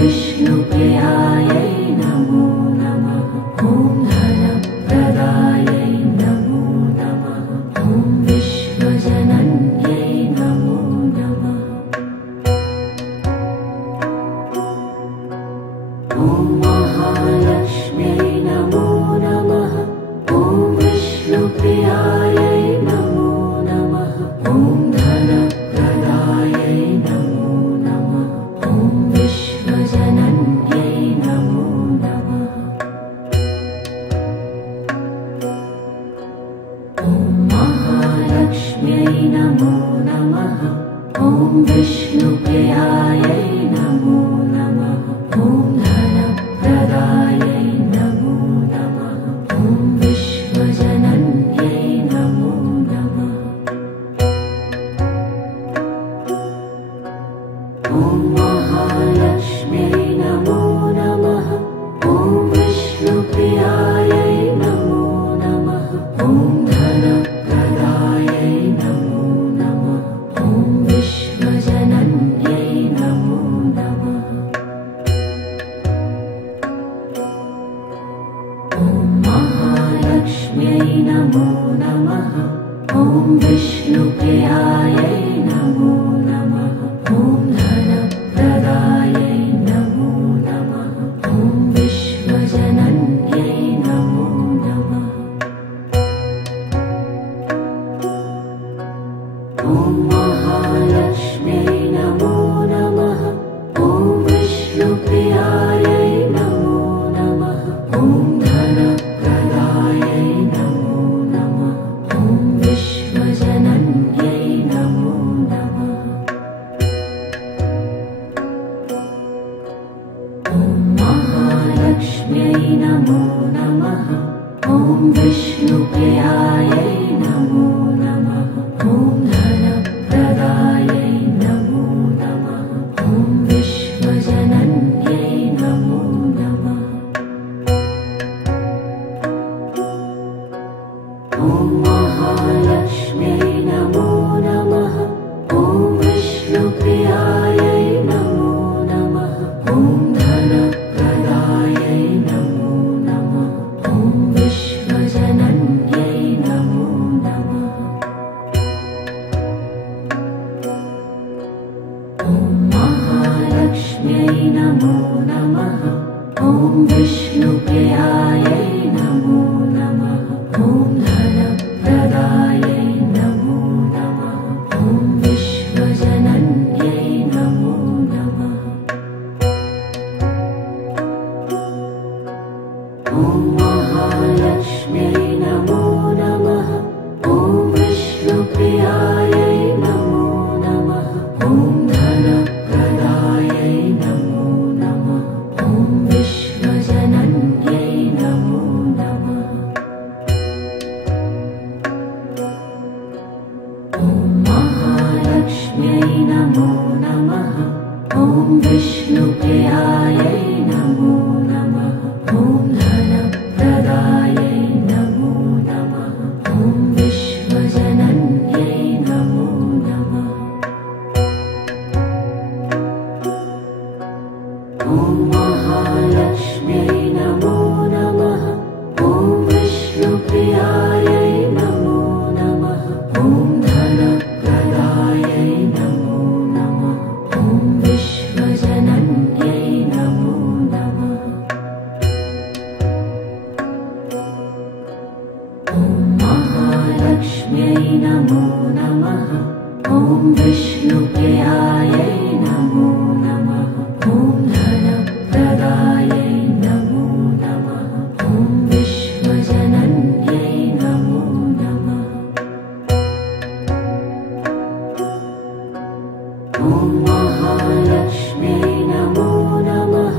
विष्णुप्रियायै नमो नमः। ॐ धनप्रदायै नमो नमः। ॐ विश्वजनन्यै नमो नमः। ॐ महालक्ष्म्यै नमो नमः। ॐ विष्णुप्रियायै नमो नमः। ॐ धनप्रदायै नमो नमः। ॐ विश्वजनन्यै नमो नमः। ॐ महालक्ष्म्यै नमो नमः। ॐ विष्णुप्रियायै नमो नमः। ॐ धनप्रदायै नमो नमः। ॐ विश्वजनन्यै नमो नमः। ॐ महालक्ष्म्यै नमो नमः। ॐ विष्णुप्रियायै नमो नमः। ॐ धनप्रदायै नमो नमः। ॐ विश्वजनन्यै नमो नमः। ॐ महालक्ष्म्यै नमो नमः। ॐ विष्णुप्रियायै नमो नमः। ॐ धनप्रदायै नमो नमः। ॐ विश्वजनन्यै नमो नमः। ॐ महालक्ष्म्यै नमो नमः। ॐ विष्णुप्रियायै नमो नमः। ॐ धनप्रदायै नमो नमः। ॐ विश्वजनन्यै नमो नमः। ॐ महालक्ष्म्यै नमो नमः। ॐ विष्णुप्रियायै नमो नमः। ॐ धनप्रदायै नमो नमः। ॐ विश्वजनन्यै नमो नमः। ॐ महालक्ष्म्यै नमो नमः। ॐ विष्णुप्रियायै नमो नमः। ॐ धनप्रदायै नमो नमः। ॐ विश्वजनन्यै नमो नमः। ॐ महालक्ष्म्यै नमो नमः। ॐ विष्णुप्रियायै नमो नमः। ॐ धनप्रदायै नमो नमः। ॐ विश्वजनन्यै नमो नमः। ॐ महालक्ष्म्यै नमो नमः। ॐ विष्णुप्रियायै नमो नमः। ॐ धनप्रदायै नमो नमः। ॐ विश्वजनन्यै नमो नमः। ॐ महालक्ष्म्यै नमो नमः। ॐ विष्णुप्रियायै नमो नमः। ॐ धनप्रदायै नमो नमः। ॐ विश्वजनन्यै नमो नमः। ॐ महालक्ष्म्यै नमो नमः। ॐ विष्णुप्रियायै नमो नमः। ॐ धनप्रदायै नमो नमः। ॐ विश्वजनन्यै नमो नमः। ॐ महालक्ष्म्यै नमो नमः। ॐ विष्णुप्रियायै नमो नमः। ॐ धनप्रदायै नमो नमः। ॐ विश्वजनन्यै नमो नमः। ॐ महालक्ष्म्यै नमो नमः।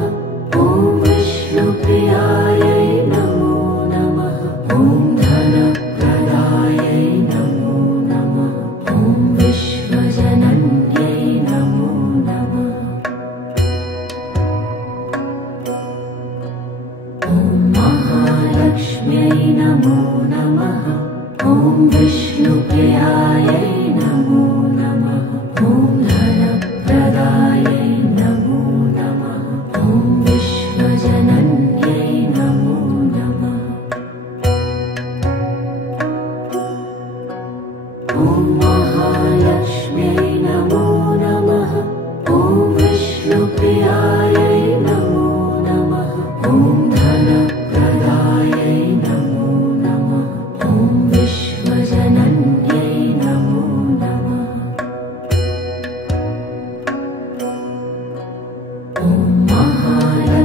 ॐ विष्णुप्रियायै नमो नमः। ॐ धनप्रदायै नमो नमः। ॐ विश्वजनन्यै नमो नमः। ॐ महालक्ष्म्यै नमो नमः। ॐ विष्णुप्रियायै नमो नमः। ॐ धनप्रदायै नमो नमः। ॐ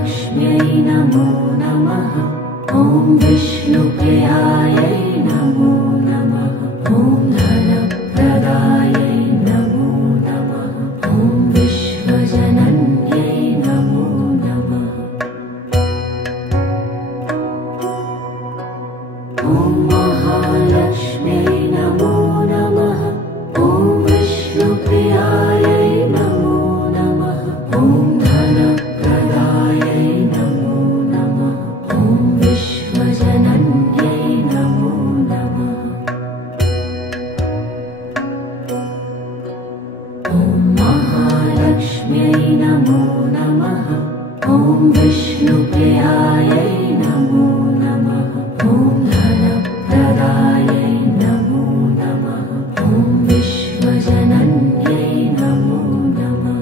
महालक्ष्म्यै नमो नमः। ॐ विष्णुप्रियायै नमो नमः। ॐ धनप्रदायै नमो नमः। ॐ विश्वजनन्यै नमो नमः। ॐ महालक्ष्म्यै नमो नमः। ॐ विष्णुप्रियायै नमो नमः। ॐ धनप्रदायै नमो नमः। ॐ विश्वजनन्यै नमो नमः। ॐ महालक्ष्म्यै नमो नमः। ॐ विष्णुप्रियायै नमो नमः। ॐ धनप्रदायै नमो नमः। ॐ विश्वजनन्यै नमो नमः।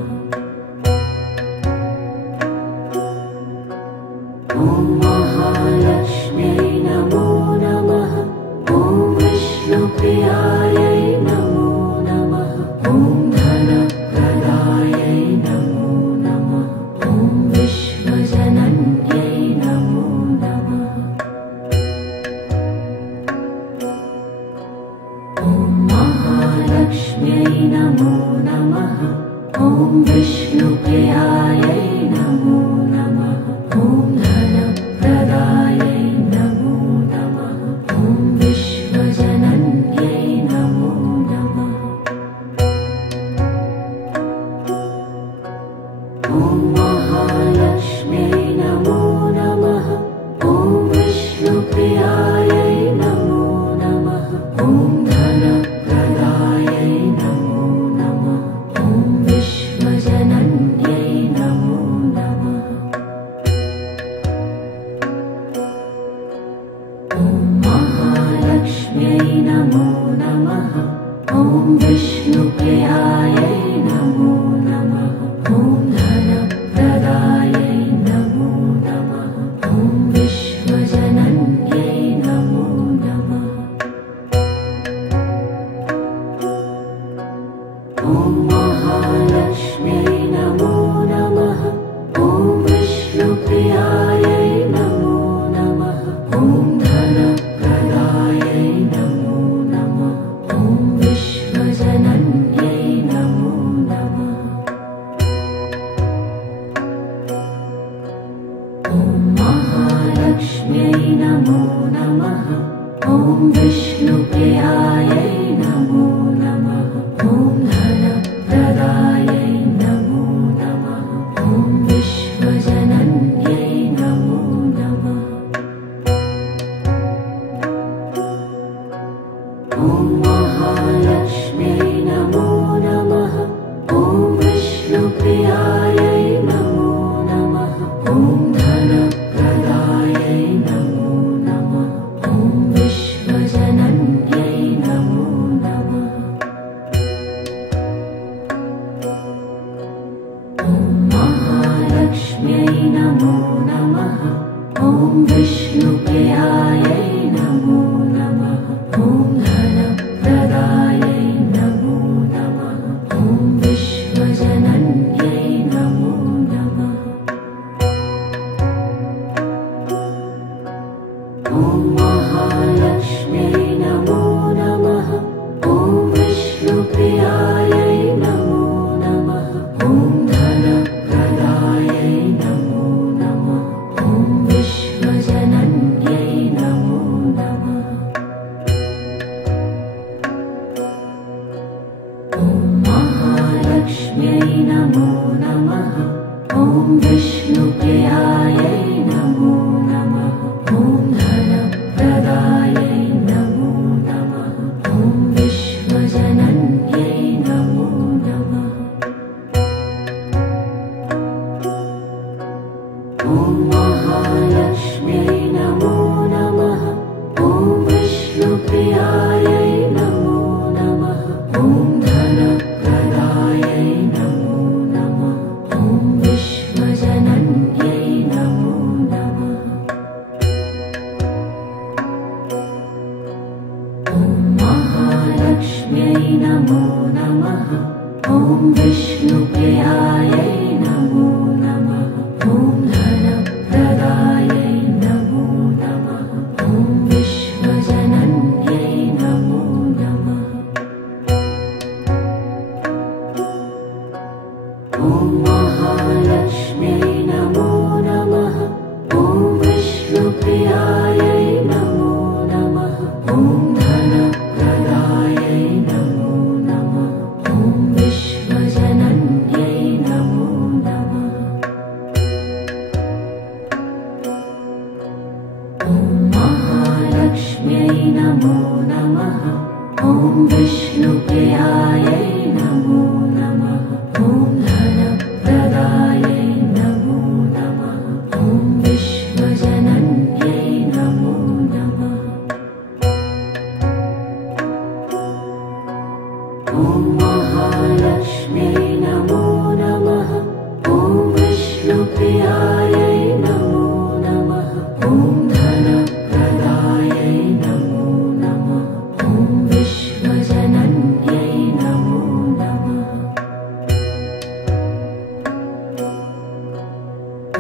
ॐ महालक्ष्म्यै नमो नमः। ॐ विष्णुप्रियायै नमो नमः। ॐ धनप्रदायै नमो नमः। ॐ विश्वजनन्यै नमो नमः। ॐ महालक्ष्म्यै नमो नमः। ॐ विष्णुप्रियायै नमो नमः। ॐ धनप्रदायै नमो नमः। ॐ विश्वजनन्यै नमो नमः। ॐ महालक्ष्म्यै नमो नमः। ॐ विष्णुप्रियायै नमो नमः। ॐ धनप्रदायै नमो नमः। ॐ विश्वजनन्यै नमो नमः। ॐ महालक्ष्म्यै नमो नमः। ॐ विष्णुप्रियायै नमो नमः। ॐ धनप्रदायै नमो नमः। ॐ विश्वजनन्यै नमो नमः। ॐ महालक्ष्म्यै नमो नमः। ॐ विष्णुप्रियायै नमो नमः। ॐ धनप्रदायै नमो नमः। ॐ विश्वजनन्यै नमो नमः। ॐ महालक्ष्म्यै नमो नमः। ॐ विष्णुप्रियायै नमो नमः। ॐ धनप्रदायै नमो नमः। ॐ विश्वजनन्यै नमो नमः। ॐ महालक्ष्म्यै नमो नमः। ॐ विष्णुप्रियायै नमो नमः। ॐ धनप्रदायै नमो नमः। ॐ विश्वजनन्यै नमो नमः। ॐ महालक्ष्म्यै नमो नमः। ॐ विष्णुप्रियायै नमो नमः। ॐ धनप्रदायै नमो नमः। ॐ विश्वजनन्यै नमो नमः। ॐ महालक्ष्म्यै नमो नमः। ॐ विष्णुप्रियायै नमो नमः। ॐ धनप्रदायै नमो नमः। ॐ विश्वजनन्यै नमो नमः। ॐ महालक्ष्म्यै नमो नमः। ॐ विष्णुप्रियायै नमो नमः। ॐ धनप्रदायै नमो नमः। ॐ विश्वजनन्यै नमो नमः। ॐ महालक्ष्म्यै नमो नमः। ॐ विष्णुप्रियायै नमो नमः। ॐ धनप्रदायै नमो नमः। ॐ विश्वजनन्यै नमो विश्वजनन्यै नमो नमः। ॐ धनप्रदायै नमो नमः। ॐ विश्वजनन्यै नमो नमः।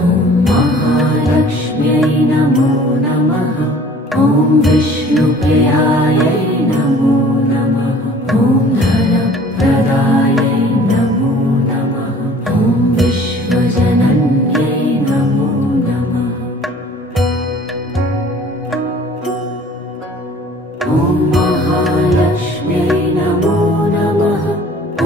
ॐ महालक्ष्म्यै नमो नमः। ॐ विष्णुप्रियायै नमो नमः। ॐ धनप्रदायै नमो नमः। ॐ विश्वजनन्यै नमो नमः। ॐ महालक्ष्म्यै नमो नमः।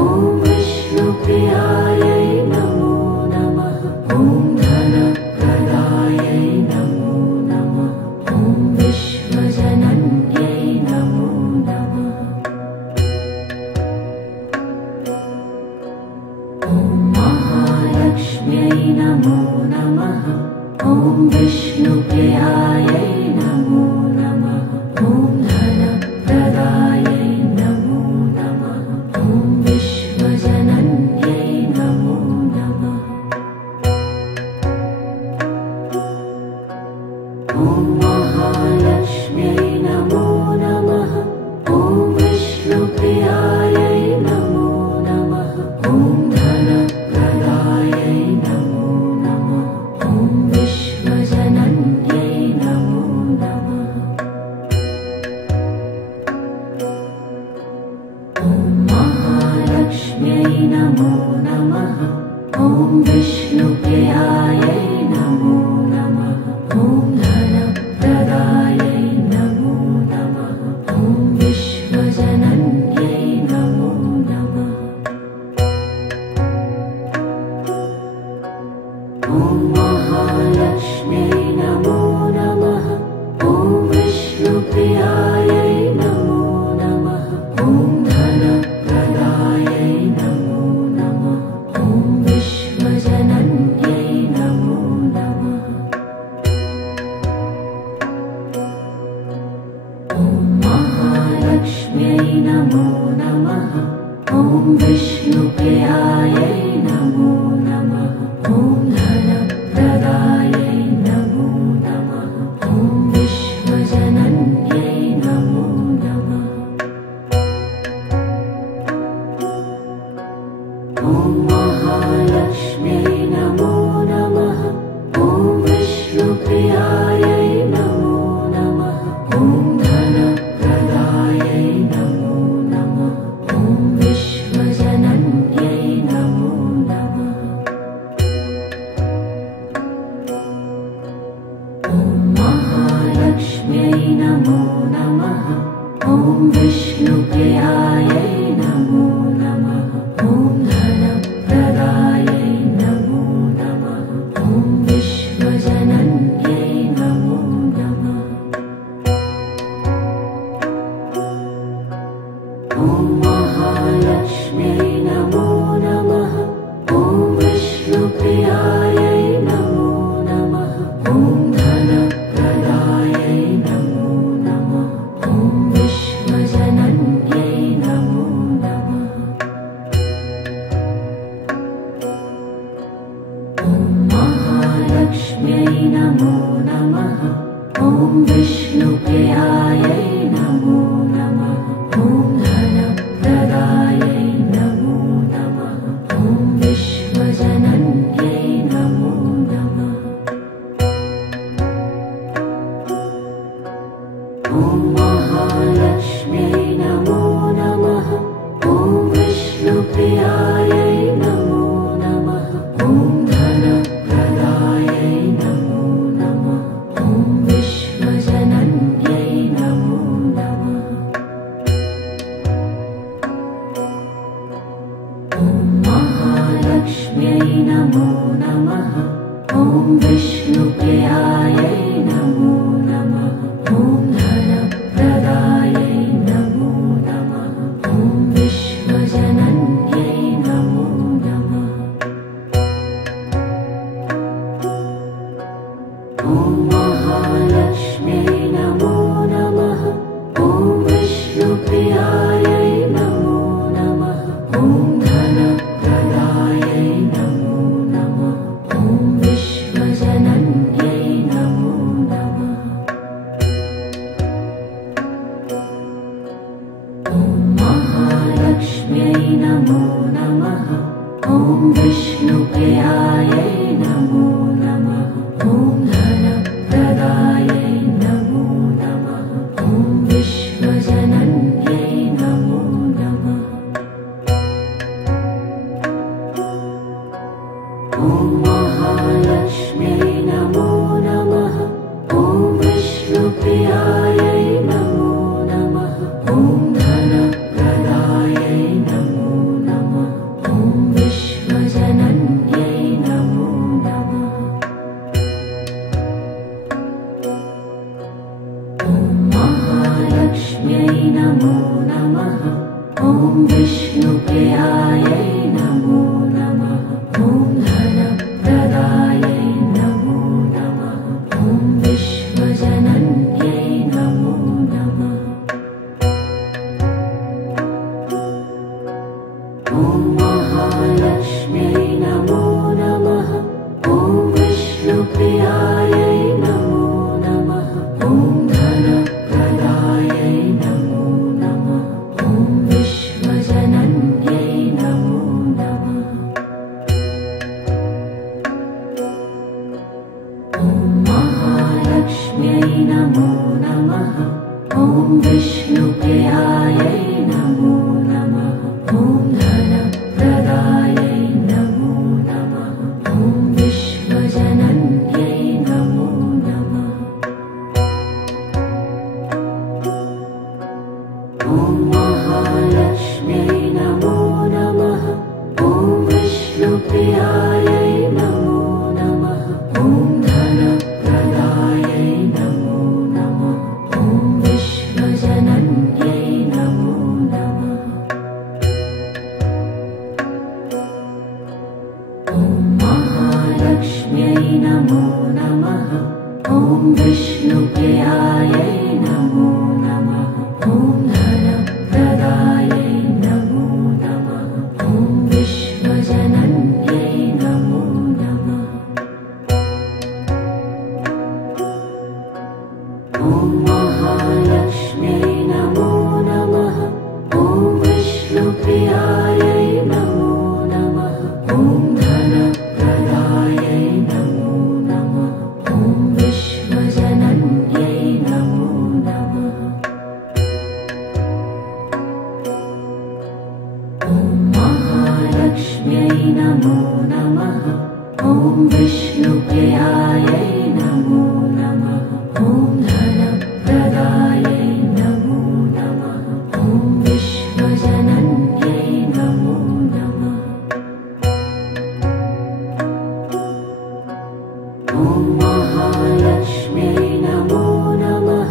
ॐ विष्णुप्रियायै नमो नमः। ॐ धनप्रदायै नमो नमः। ॐ विश्वजनन्यै नमो नमः। ॐ महालक्ष्म्यै नमो नमः। ॐ विष्णुप्रियायै नमो नमः। ॐ धनप्रदायै नमो नमः। ॐ विश्वजनन्यै नमो नमः। ॐ महालक्ष्म्यै नमो नमः। ॐ विष्णुप्रियायै नमो नमः। ॐ धनप्रदायै नमो नमः। ॐ विश्वजनन्यै नमो नमः। ॐ महालक्ष्म्यै नमो नमः। ॐ विष्णुप्रियायै नमो नमः। ॐ धनप्रदायै नमो नमः। ॐ विश्वजनन्यै नमो नमः। ॐ महालक्ष्म्यै नमो नमः। ॐ विष्णुप्रियायै नमो नमः। ॐ धनप्रदायै नमो नमः। ॐ विश्वजनन्यै नमो नमः। ॐ महालक्ष्म्यै नमो नमः। ॐ विष्णुप्रियायै नमो नमः। ॐ धनप्रदायै नमो नमः। ॐ विश्वजनन्यै नमो नमः। ॐ महालक्ष्म्यै नमो नमः। ॐ विष्णुप्रियायै नमो नमः। ॐ धनप्रदायै नमो नमः। ॐ विश्वजनन्यै नमो नमः। ॐ महालक्ष्म्यै नमो नमः। ॐ विष्णुप्रियायै नमो नमः। ॐ धनप्रदायै नमो नमः। ॐ विश्वजनन्यै नमो नमः। ॐ महालक्ष्म्यै नमो नमः। ॐ विष्णुप्रियायै नमो नमः। ॐ धनप्रदायै नमो नमः। ॐ विश्वजनन्यै नमो नमः। ॐ महालक्ष्म्यै नमो नमः। ॐ विष्णुप्रियायै नमो नमः। ॐ धनप्रदायै नमो नमः। ॐ विश्वजनन्यै नमो नमः। ॐ महालक्ष्म्यै नमो नमः। ॐ विष्णुप्रियायै नमो नमः। ॐ धनप्रदायै नमो नमः। ॐ विश्वजनन्यै नमो नमः। ॐ महालक्ष्म्यै नमो नमः। ॐ विष्णुप्रियायै नमो नमः। ॐ धनप्रदायै नमो नमः। ॐ विश्वजनन्यै नमो नमः। ॐ महालक्ष्म्यै नमो नमः। ॐ विष्णुप्रियायै नमो नमः। ॐ धनप्रदायै नमो नमः। ॐ विश्व महालक्ष्म्यै नमो नमः। ॐ विष्णुप्रियायै नमो नमः। ॐ धनप्रदायै नमो नमः। ॐ विश्वजनन्यै नमो नमः। ॐ महालक्ष्म्यै नमो नमः। ॐ विष्णुप्रियायै नमो नमः। ॐ धनप्रदायै नमो नमः। ॐ विश्वजनन्यै नमो नमः। ॐ महालक्ष्म्यै नमो नमः। ॐ विष्णुप्रियायै नमो नमः। ॐ धनप्रदायै नमो नमः। ॐ विश्वजनन्यै नमो नमः। ॐ महालक्ष्म्यै नमो नमः। ॐ विष्णुप्रियायै नमो नमः। ॐ धनप्रदायै नमो नमः। ॐ विश्वजनन्यै नमो नमः। ॐ महालक्ष्म्यै नमो नमः। ॐ विष्णुप्रियायै नमो नमः। ॐ धनप्रदायै नमो नमः। ॐ विश्वजनन्यै नमो नमः। ॐ महालक्ष्म्यै नमो नमः।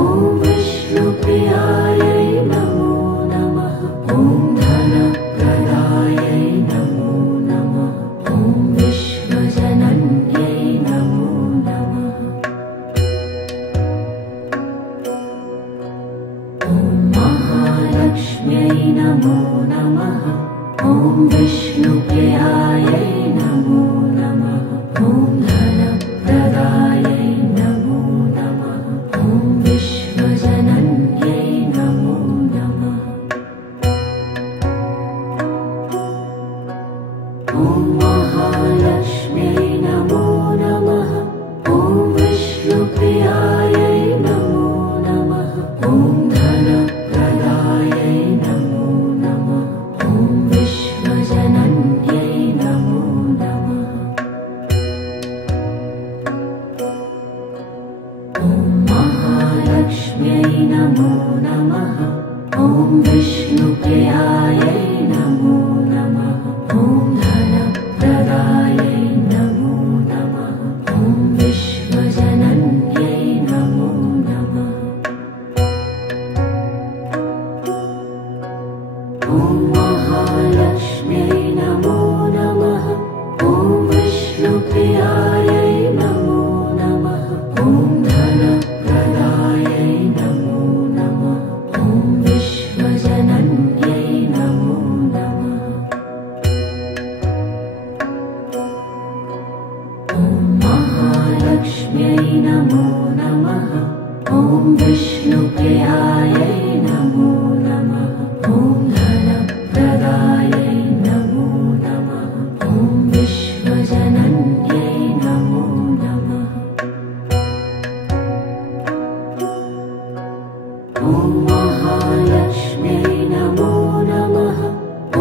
ॐ विष्णुप्रियायै नमो नमः। ॐ धनप्रदायै नमो नमः। ॐ विश्वजनन्यै नमो नमः। ॐ महालक्ष्म्यै नमो नमः। ॐ विष्णुप्रियायै नमो नमः। ॐ धनप्रदायै नमो नमः। ॐ विश्वजनन्यै नमो नमः। ॐ महालक्ष्म्यै नमो नमः। ॐ विष्णुप्रियायै नमो नमः। ॐ धनप्रदायै नमो नमः। ॐ विश्वजनन्यै नमो नमः। ॐ महालक्ष्म्यै नमो नमः। ॐ विष्णुप्रियायै नमो नमः। ॐ धनप्रदायै नमो नमः। ॐ विश्वजनन्यै नमो नमः। ॐ महालक्ष्म्यै नमो नमः। ॐ विष्णुप्रियायै नमो नमः। ॐ धनप्रदायै नमो नमः। ॐ विश्वजनन्यै नमो नमः। ॐ महालक्ष्म्यै नमो नमः। ॐ विष्णुप्रियायै नमो नमः। ॐ धनप्रदायै नमो नमः। ॐ विश्वजनन्यै नमो नमः। ॐ महालक्ष्म्यै नमो नमः।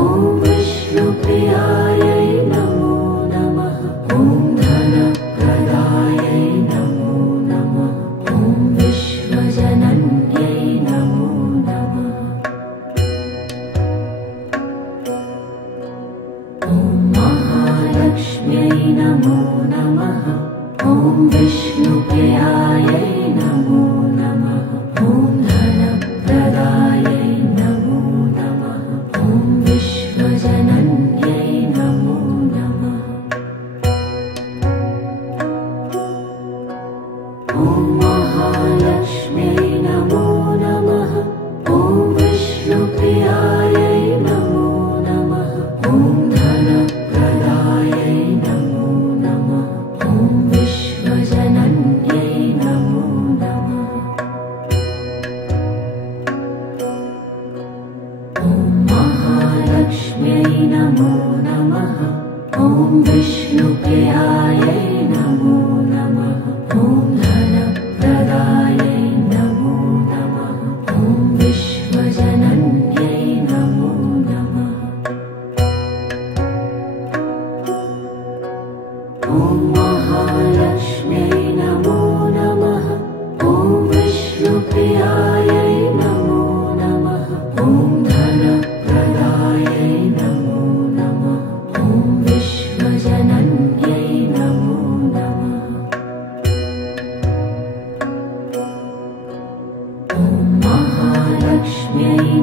ॐ विष्णुप्रियायै नमो नमः। ॐ धनप्रदायै नमो नमः। ॐ विश्वजनन्यै नमो नमः। ॐ महालक्ष्म्यै नमो नमः। ॐ विष्णुप्रियायै नमो नमः। ॐ धनप्रदायै नमो नमः। ॐ विश्वजनन्यै नमो नमः। ॐ महालक्ष्म्यै नमो नमः। ॐ विष्णुप्रियायै नमो नमः। ॐ धनप्रदायै नमो नमः। ॐ विश्वजनन्यै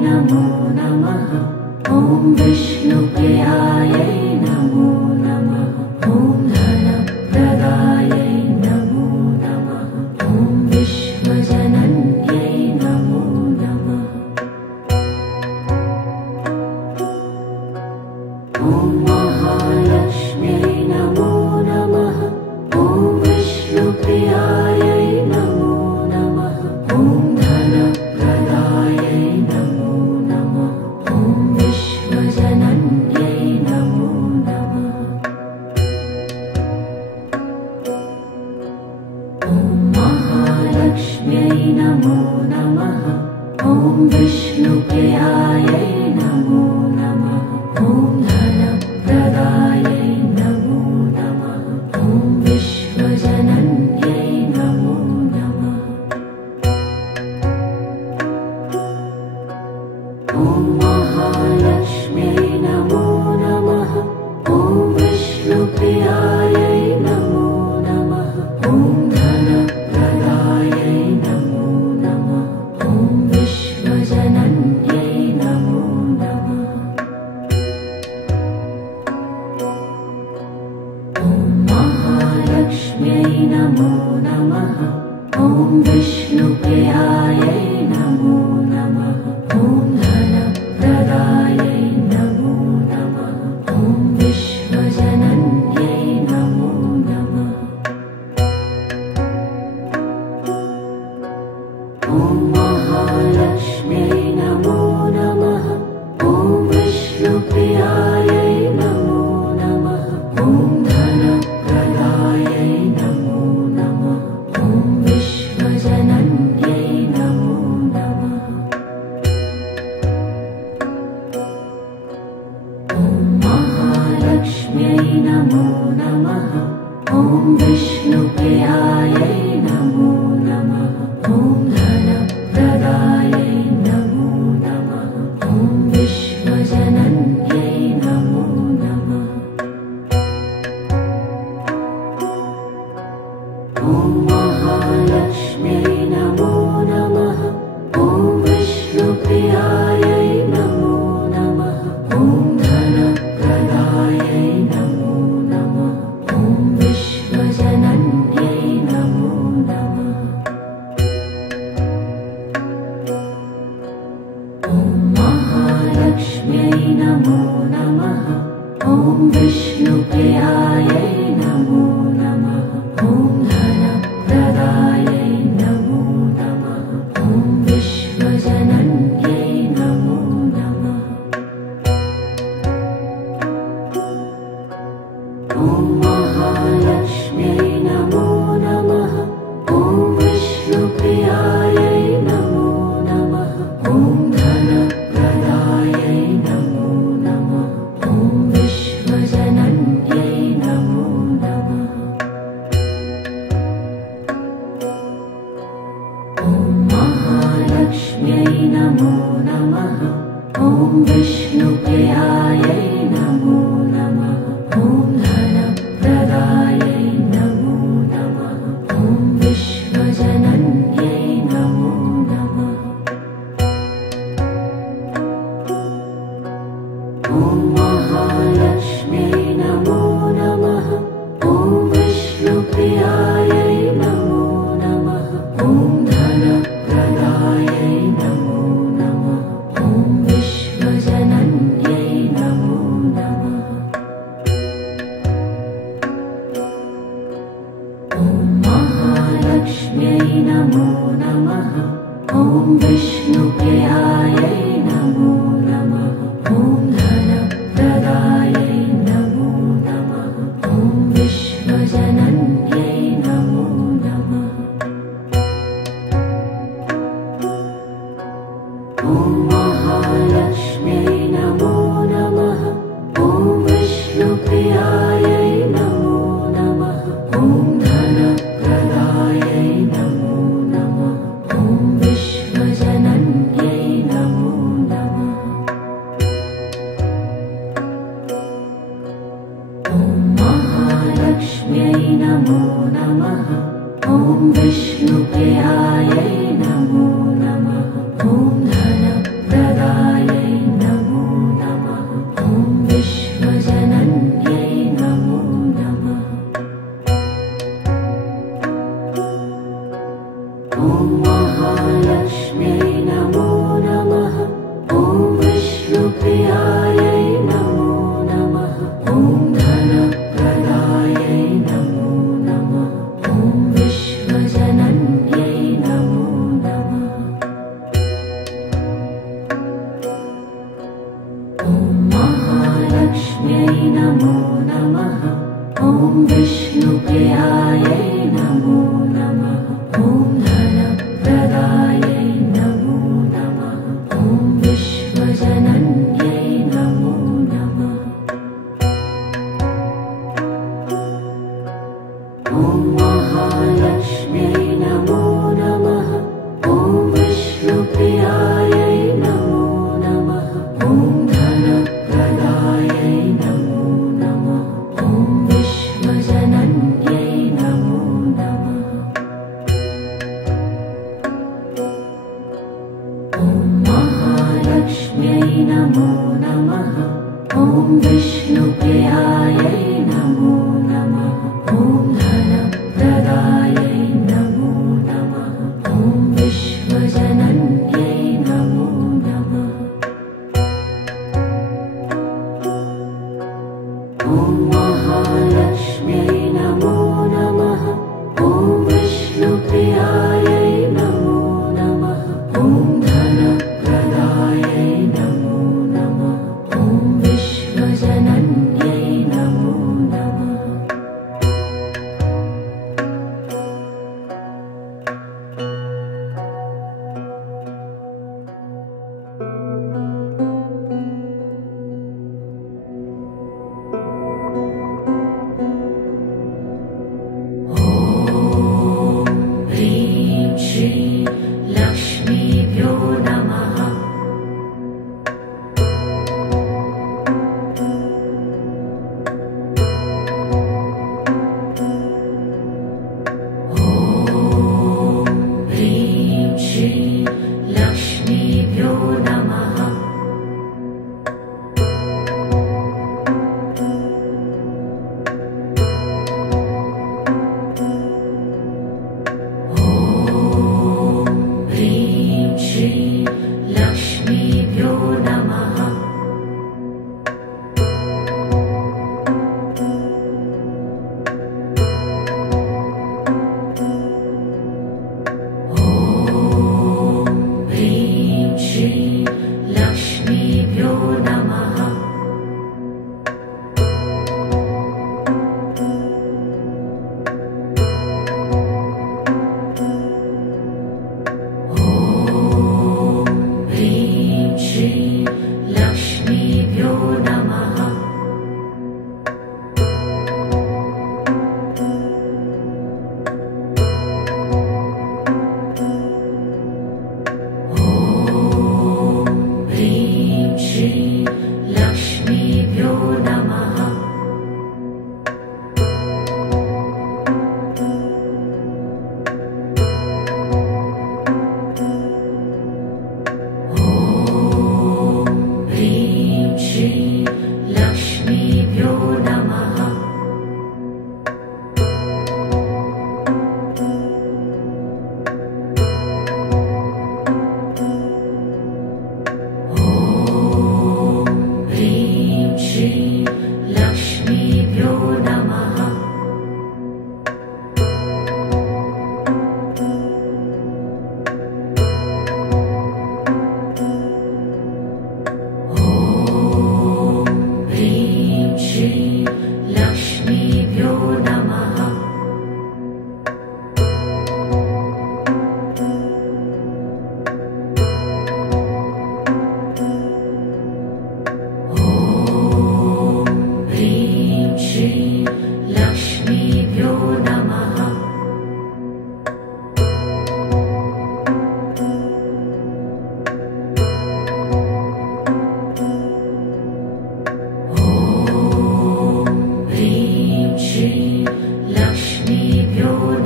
नमो नमः ॐ विष्णुप्रियायै नमो नमः ॐ धनप्रदायै नमो नमः ॐ विश्वजनन्यै नमो नमः ॐ महालक्ष्म्यै नमो नमः ॐ विष्णुप्रियायै नमो नमः ॐ धनप्रदायै नमो नमः ॐ विश्वजनन्यै नमो नमः ॐ महालक्ष्म्यै नमो नमः ॐ विष्णुप्रियायै नमो नमः ॐ धनप्रदायै नमो नमः ॐ विश्वजनन्यै नमो नमः ॐ महालक्ष्म्यै नमो नमः ॐ विष्णुप्रियायै नमो नमः ॐ धनप्रदायै नमो नमः ॐ विश्वजनन्यै नमो नमः ॐ महालक्ष्म्यै नमो नमः ॐ विष्णुप्रियायै नमो नमः ॐ धनप्रदायै नमो नमः ॐ विश्वजनन्यै नमो नमः ॐ महालक्ष्म्यै नमो नमः ॐ विष्णुप्रियायै नमो नमः ॐ धनप्रदायै नमो नमः ॐ विश्वजनन्यै नमो नमः ॐ महालक्ष्म्यै नमो नमः ॐ विष्णुप्रियायै नमो नमः ॐ धनप्रदायै नमो नमः ॐ विश्वजनन्यै नमो नमः ॐ महालक्ष्म्यै नमो नमः ॐ विष्णुप्रियायै नमो नमः ॐ धनप्रदायै नमो नमः ॐ विश्वजनन्यै नमो नमः ॐ महालक्ष्म्यै नमो नमः ॐ विष्णुप्रियायै नमो नमः ॐ धनप्रदायै नमो नमः ॐ विश्वजनन्यै नमो नमः ॐ महालक्ष्म्यै नमो नमः ॐ विष्णुप्रियायै नमो नमः ॐ धनप्रदायै नमो नमः ॐ विश्वजनन्यै नमो नमः ॐ महालक्ष्म्यै नमो नमः ॐ विष्णुप्रियायै नमो नमः ॐ धनप्रदायै नमो नमः ॐ विश्वजनन्यै नमो नमः ॐ महालक्ष्म्यै नमो नमः ॐ विष्णुप्रियायै नमो नमः ॐ धनप्रदायै नमो नमः ॐ विश्वजनन्यै नमो नमः ॐ महालक्ष्म्यै नमो नमः ॐ विष्णुप्रियायै नमो नमः ॐ धनप्रदायै नमो नमः ॐ विश्वजनन्यै नमो नमः ॐ महालक्ष्म्यै नमो नमः ॐ विष्णुप्रियायै नमो नमः ॐ धनप्रदायै नमो नमः ॐ विश्वजनन्यै नमो नमः ॐ महालक्ष्म्यै नमो नमः ॐ विष्णुप्रियायै नमो नमः ॐ धनप्रदायै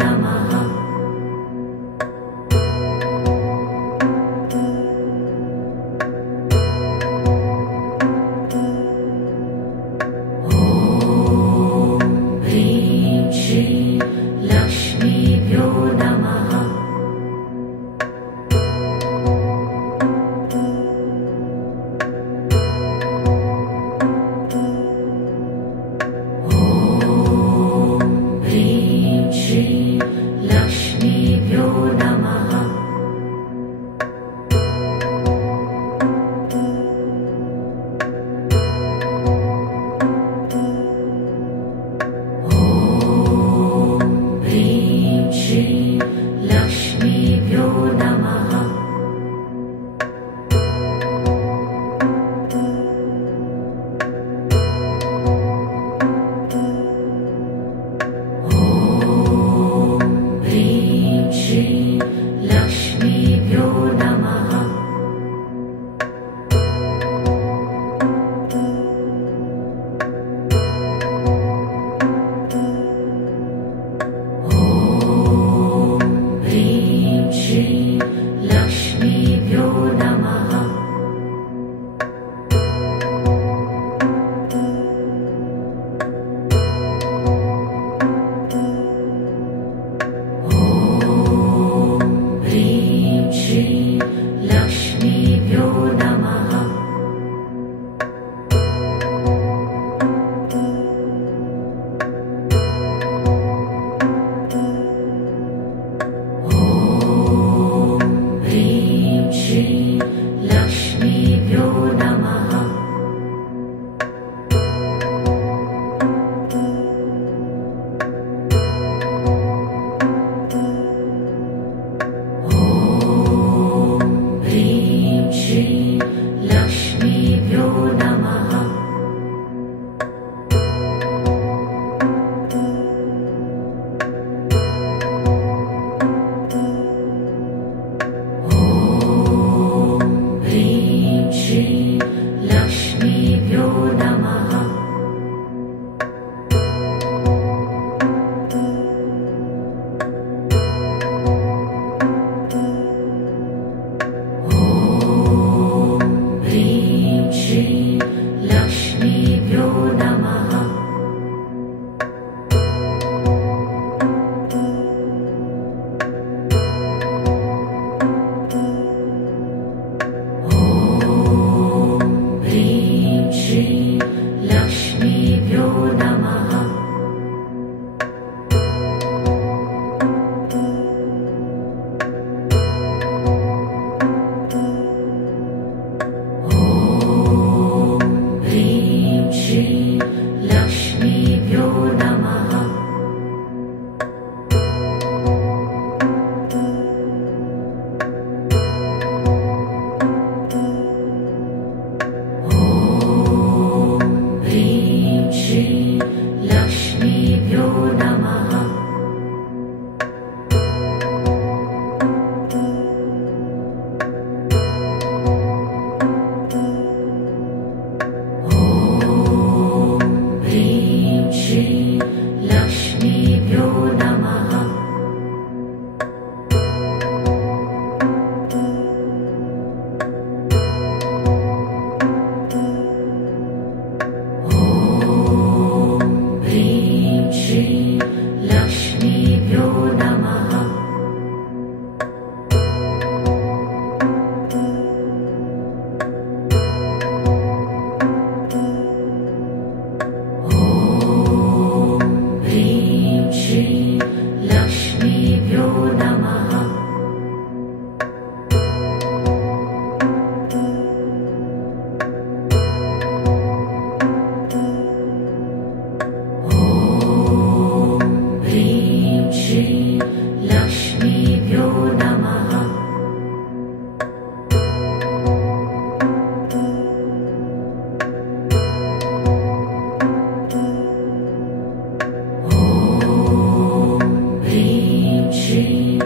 नमः ह्रीं श्रीं लक्ष्मीभ्यो नमः ह्रीं श्रीं लक्ष्मीभ्यो नमः ह्रीं श्रीं लक्ष्मीभ्यो नमः ह्रीं श्रीं लक्ष्मीभ्यो नमः ह्रीं श्रीं लक्ष्मीभ्यो नमः ह्रीं श्रीं लक्ष्मीभ्यो नमः ह्रीं श्रीं लक्ष्मीभ्यो नमः ह्रीं श्रीं लक्ष्मीभ्यो नमः ह्रीं श्रीं लक्ष्मीभ्यो नमः ह्रीं श्रीं लक्ष्मीभ्यो नमः ह्रीं श्रीं लक्ष्मीभ्यो नमः ह्रीं श्रीं लक्ष्मीभ्यो नमः ह्रीं श्रीं लक्ष्मीभ्यो नमः ह्रीं श्रीं लक्ष्मीभ्यो नमः ह्रीं श्रीं लक्ष्मीभ्यो नमः ह्रीं श्रीं लक्ष्मीभ्यो नमः ह्रीं श्रीं लक्ष्मीभ्यो नमः ह्रीं श्रीं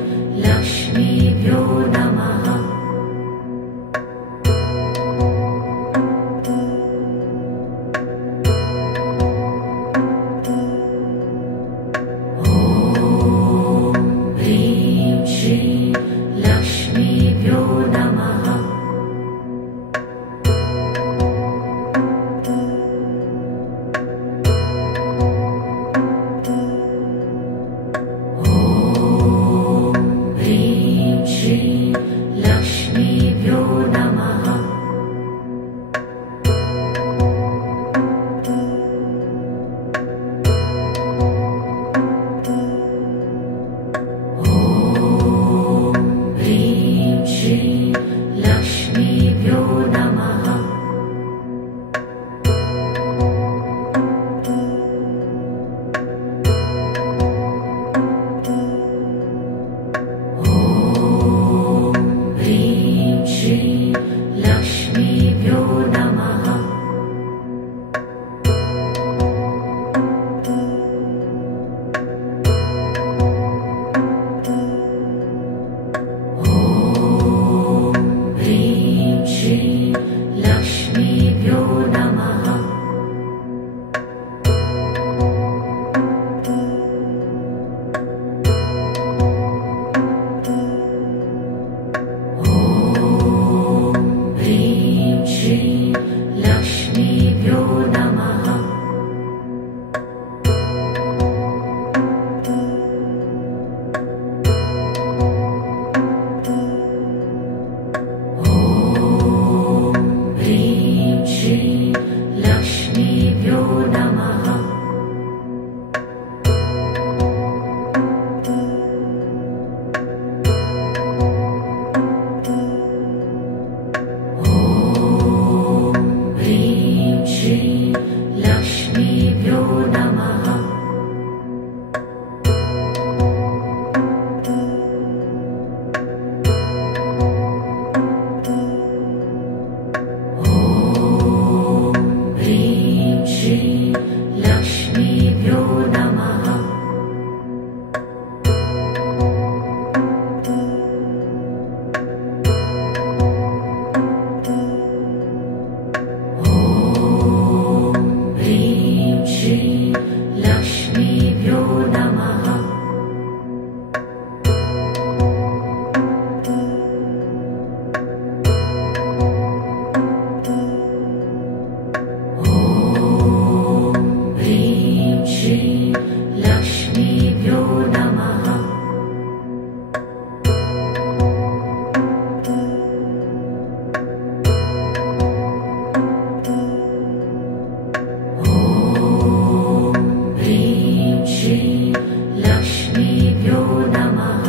नमः।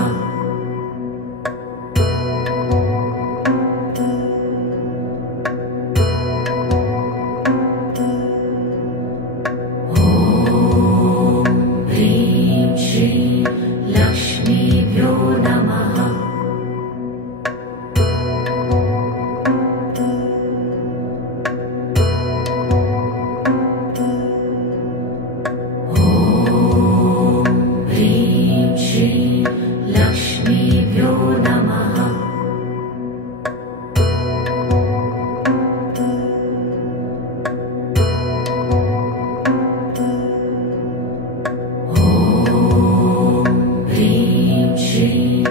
ह्रीं श्रीं लक्ष्मीभ्यो नमः। ह्रीं श्रीं लक्ष्मीभ्यो नमः। ह्रीं श्रीं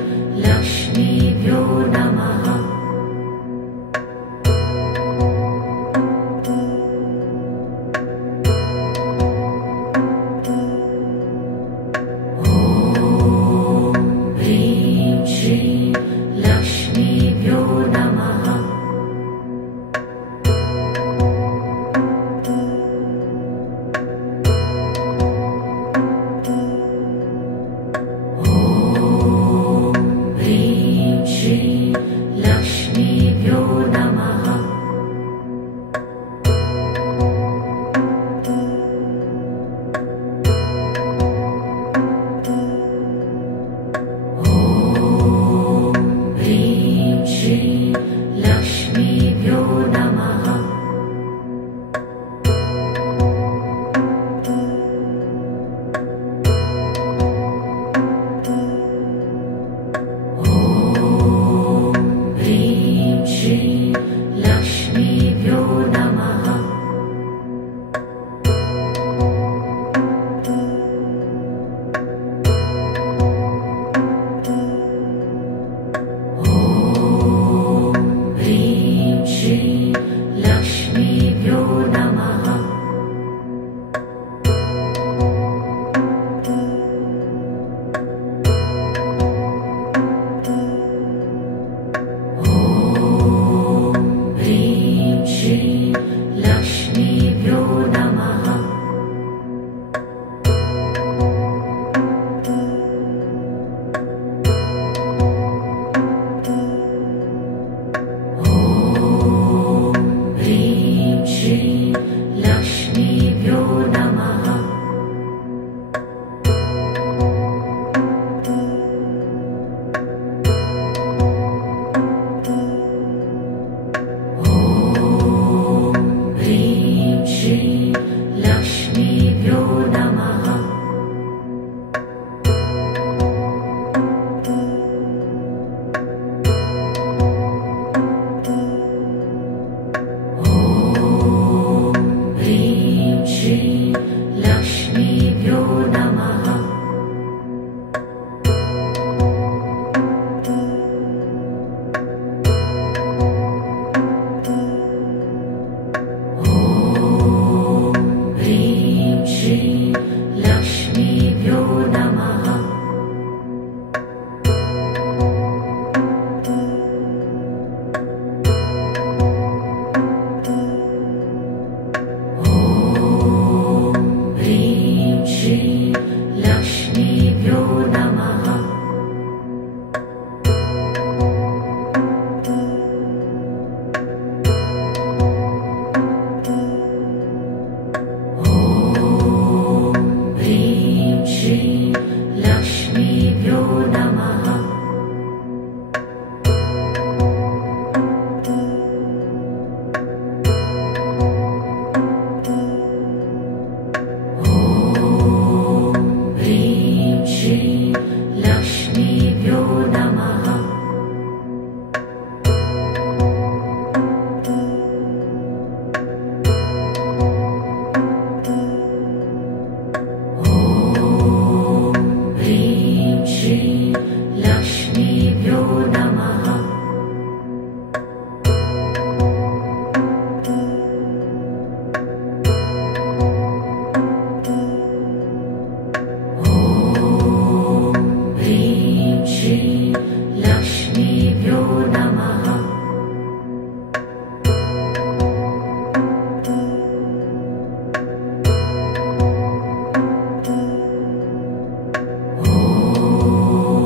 लक्ष्मीभ्यो नमः। ह्रीं श्रीं लक्ष्मीभ्यो नमः। ह्रीं श्रीं लक्ष्मीभ्यो नमः। ह्रीं श्रीं लक्ष्मीभ्यो नमः। ह्रीं श्रीं लक्ष्मीभ्यो नमः। ह्रीं श्रीं लक्ष्मीभ्यो नमः। ह्रीं श्रीं लक्ष्मीभ्यो नमः। ह्रीं श्रीं लक्ष्मीभ्यो नमः। ह्रीं श्रीं लक्ष्मीभ्यो नमः। ह्रीं श्रीं लक्ष्मीभ्यो नमः। ह्रीं श्रीं लक्ष्मीभ्यो नमः। ह्रीं श्रीं लक्ष्मीभ्यो नमः। ह्रीं श्रीं लक्ष्मीभ्यो नमः। ह्रीं श्रीं लक्ष्मीभ्यो नमः। ह्रीं श्रीं लक्ष्मीभ्यो नमः। ह्रीं श्रीं लक्ष्मीभ्यो नमः। ॐ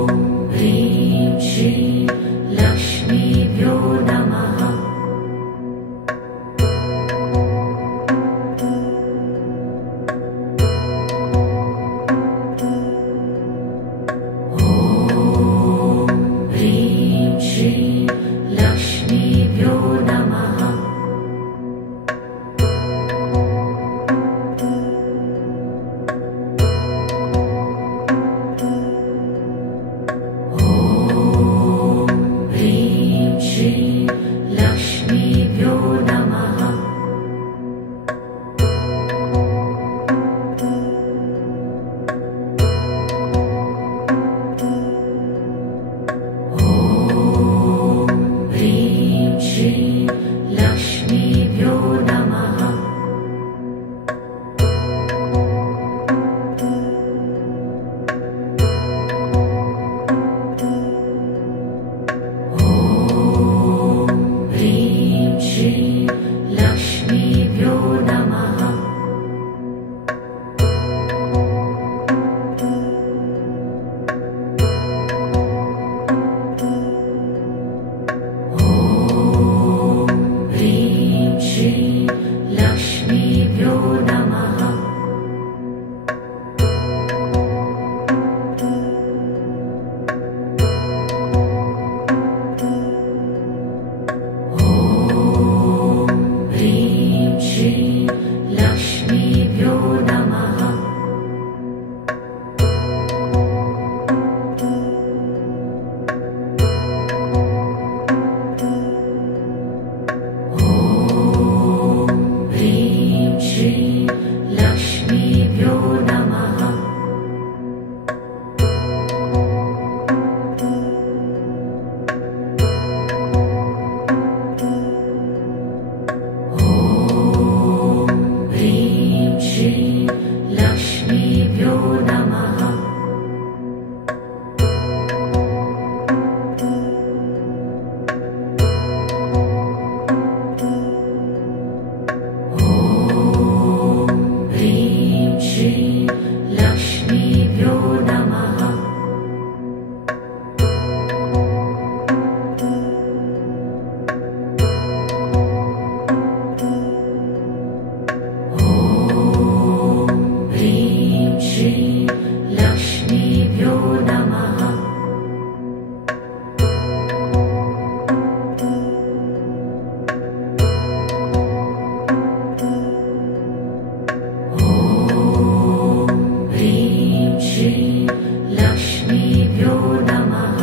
नमः।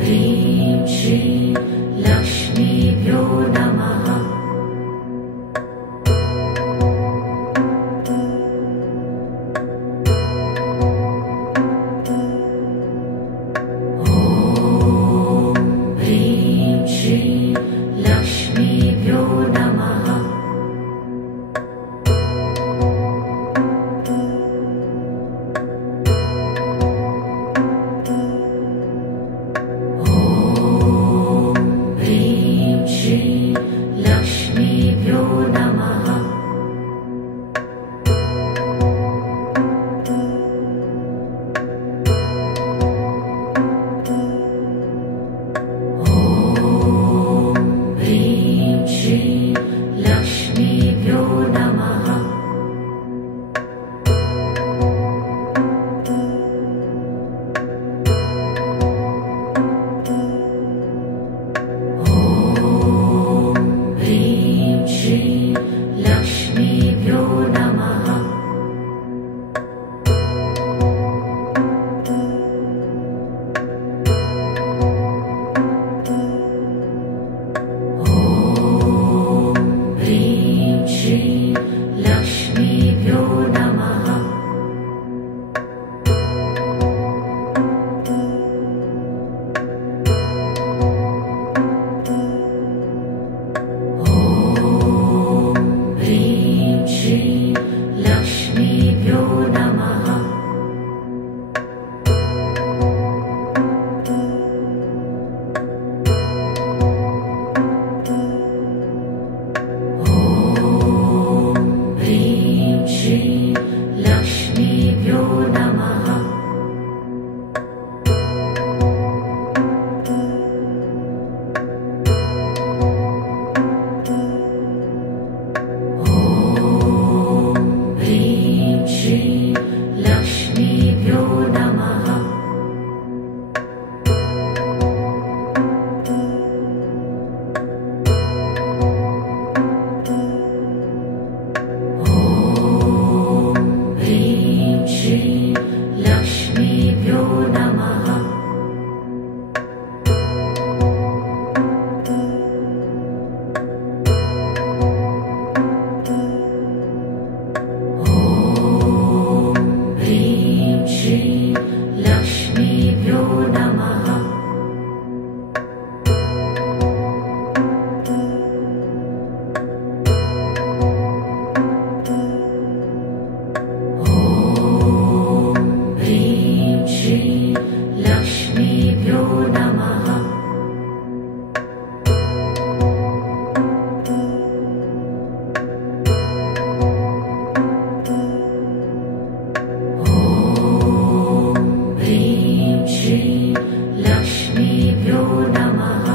ह्रीं श्रीं लक्ष्मीभ्यो नमः। ह्रीं श्रीं लक्ष्मीभ्यो नमः। ह्रीं श्रीं लक्ष्मीभ्यो नमः। ह्रीं श्रीं लक्ष्मीभ्यो नमः। ह्रीं श्रीं लक्ष्मीभ्यो नमः। ह्रीं श्रीं लक्ष्मीभ्यो नमः। ह्रीं श्रीं लक्ष्मीभ्यो नमः। ह्रीं श्रीं लक्ष्मीभ्यो नमः। ह्रीं श्रीं लक्ष्मीभ्यो नमः। ह्रीं श्रीं लक्ष्मीभ्यो नमः। ह्रीं श्रीं लक्ष्मीभ्यो नमः। ह्रीं श्रीं लक्ष्मीभ्यो नमः। ह्रीं श्रीं लक्ष्मीभ्यो नमः।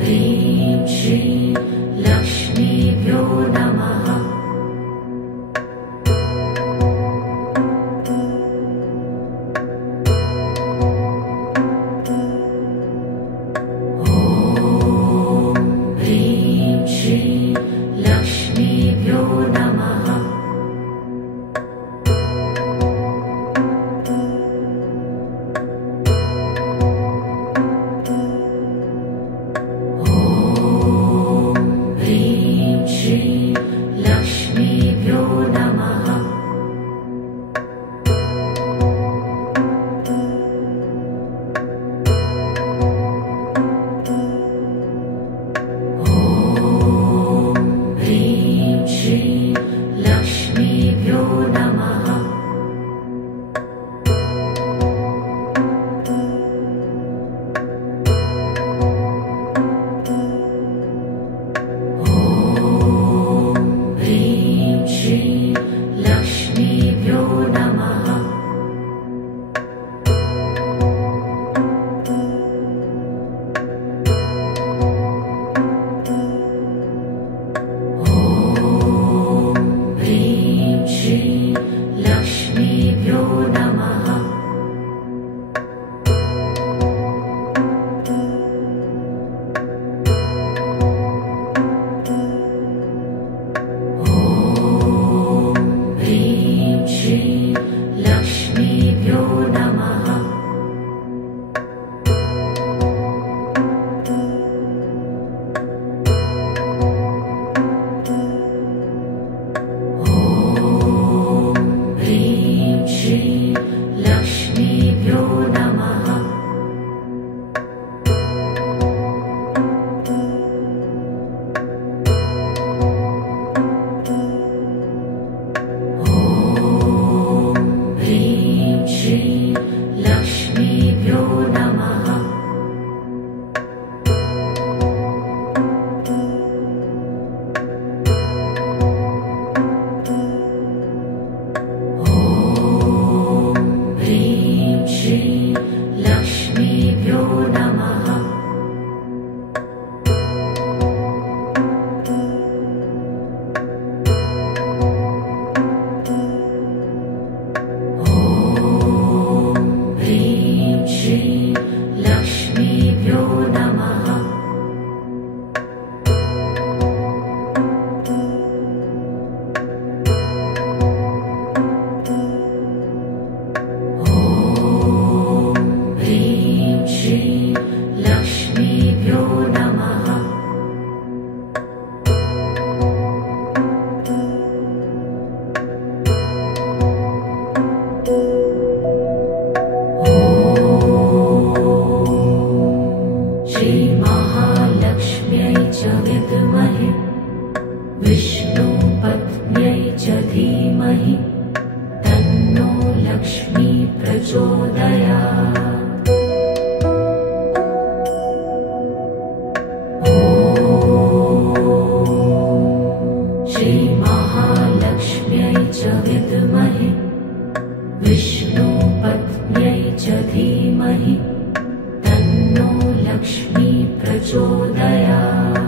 ह्रीं श्रीं लक्ष्मीभ्यो नमः। ह्रीं श्रीं लक्ष्मीभ्यो नमः। ह्रीं श्रीं लक्ष्मीभ्यो नमः। ह्रीं श्रीं लक्ष्मीभ्यो नमः। ह्रीं श्रीं पत्न्यै च धीमहि तन्नो लक्ष्मी प्रचोदयात्। श्रीमहालक्ष्म्यै च विद्महे विष्णुपत्न्यै च धीमहि तन्नो लक्ष्मी प्रचोदयात्।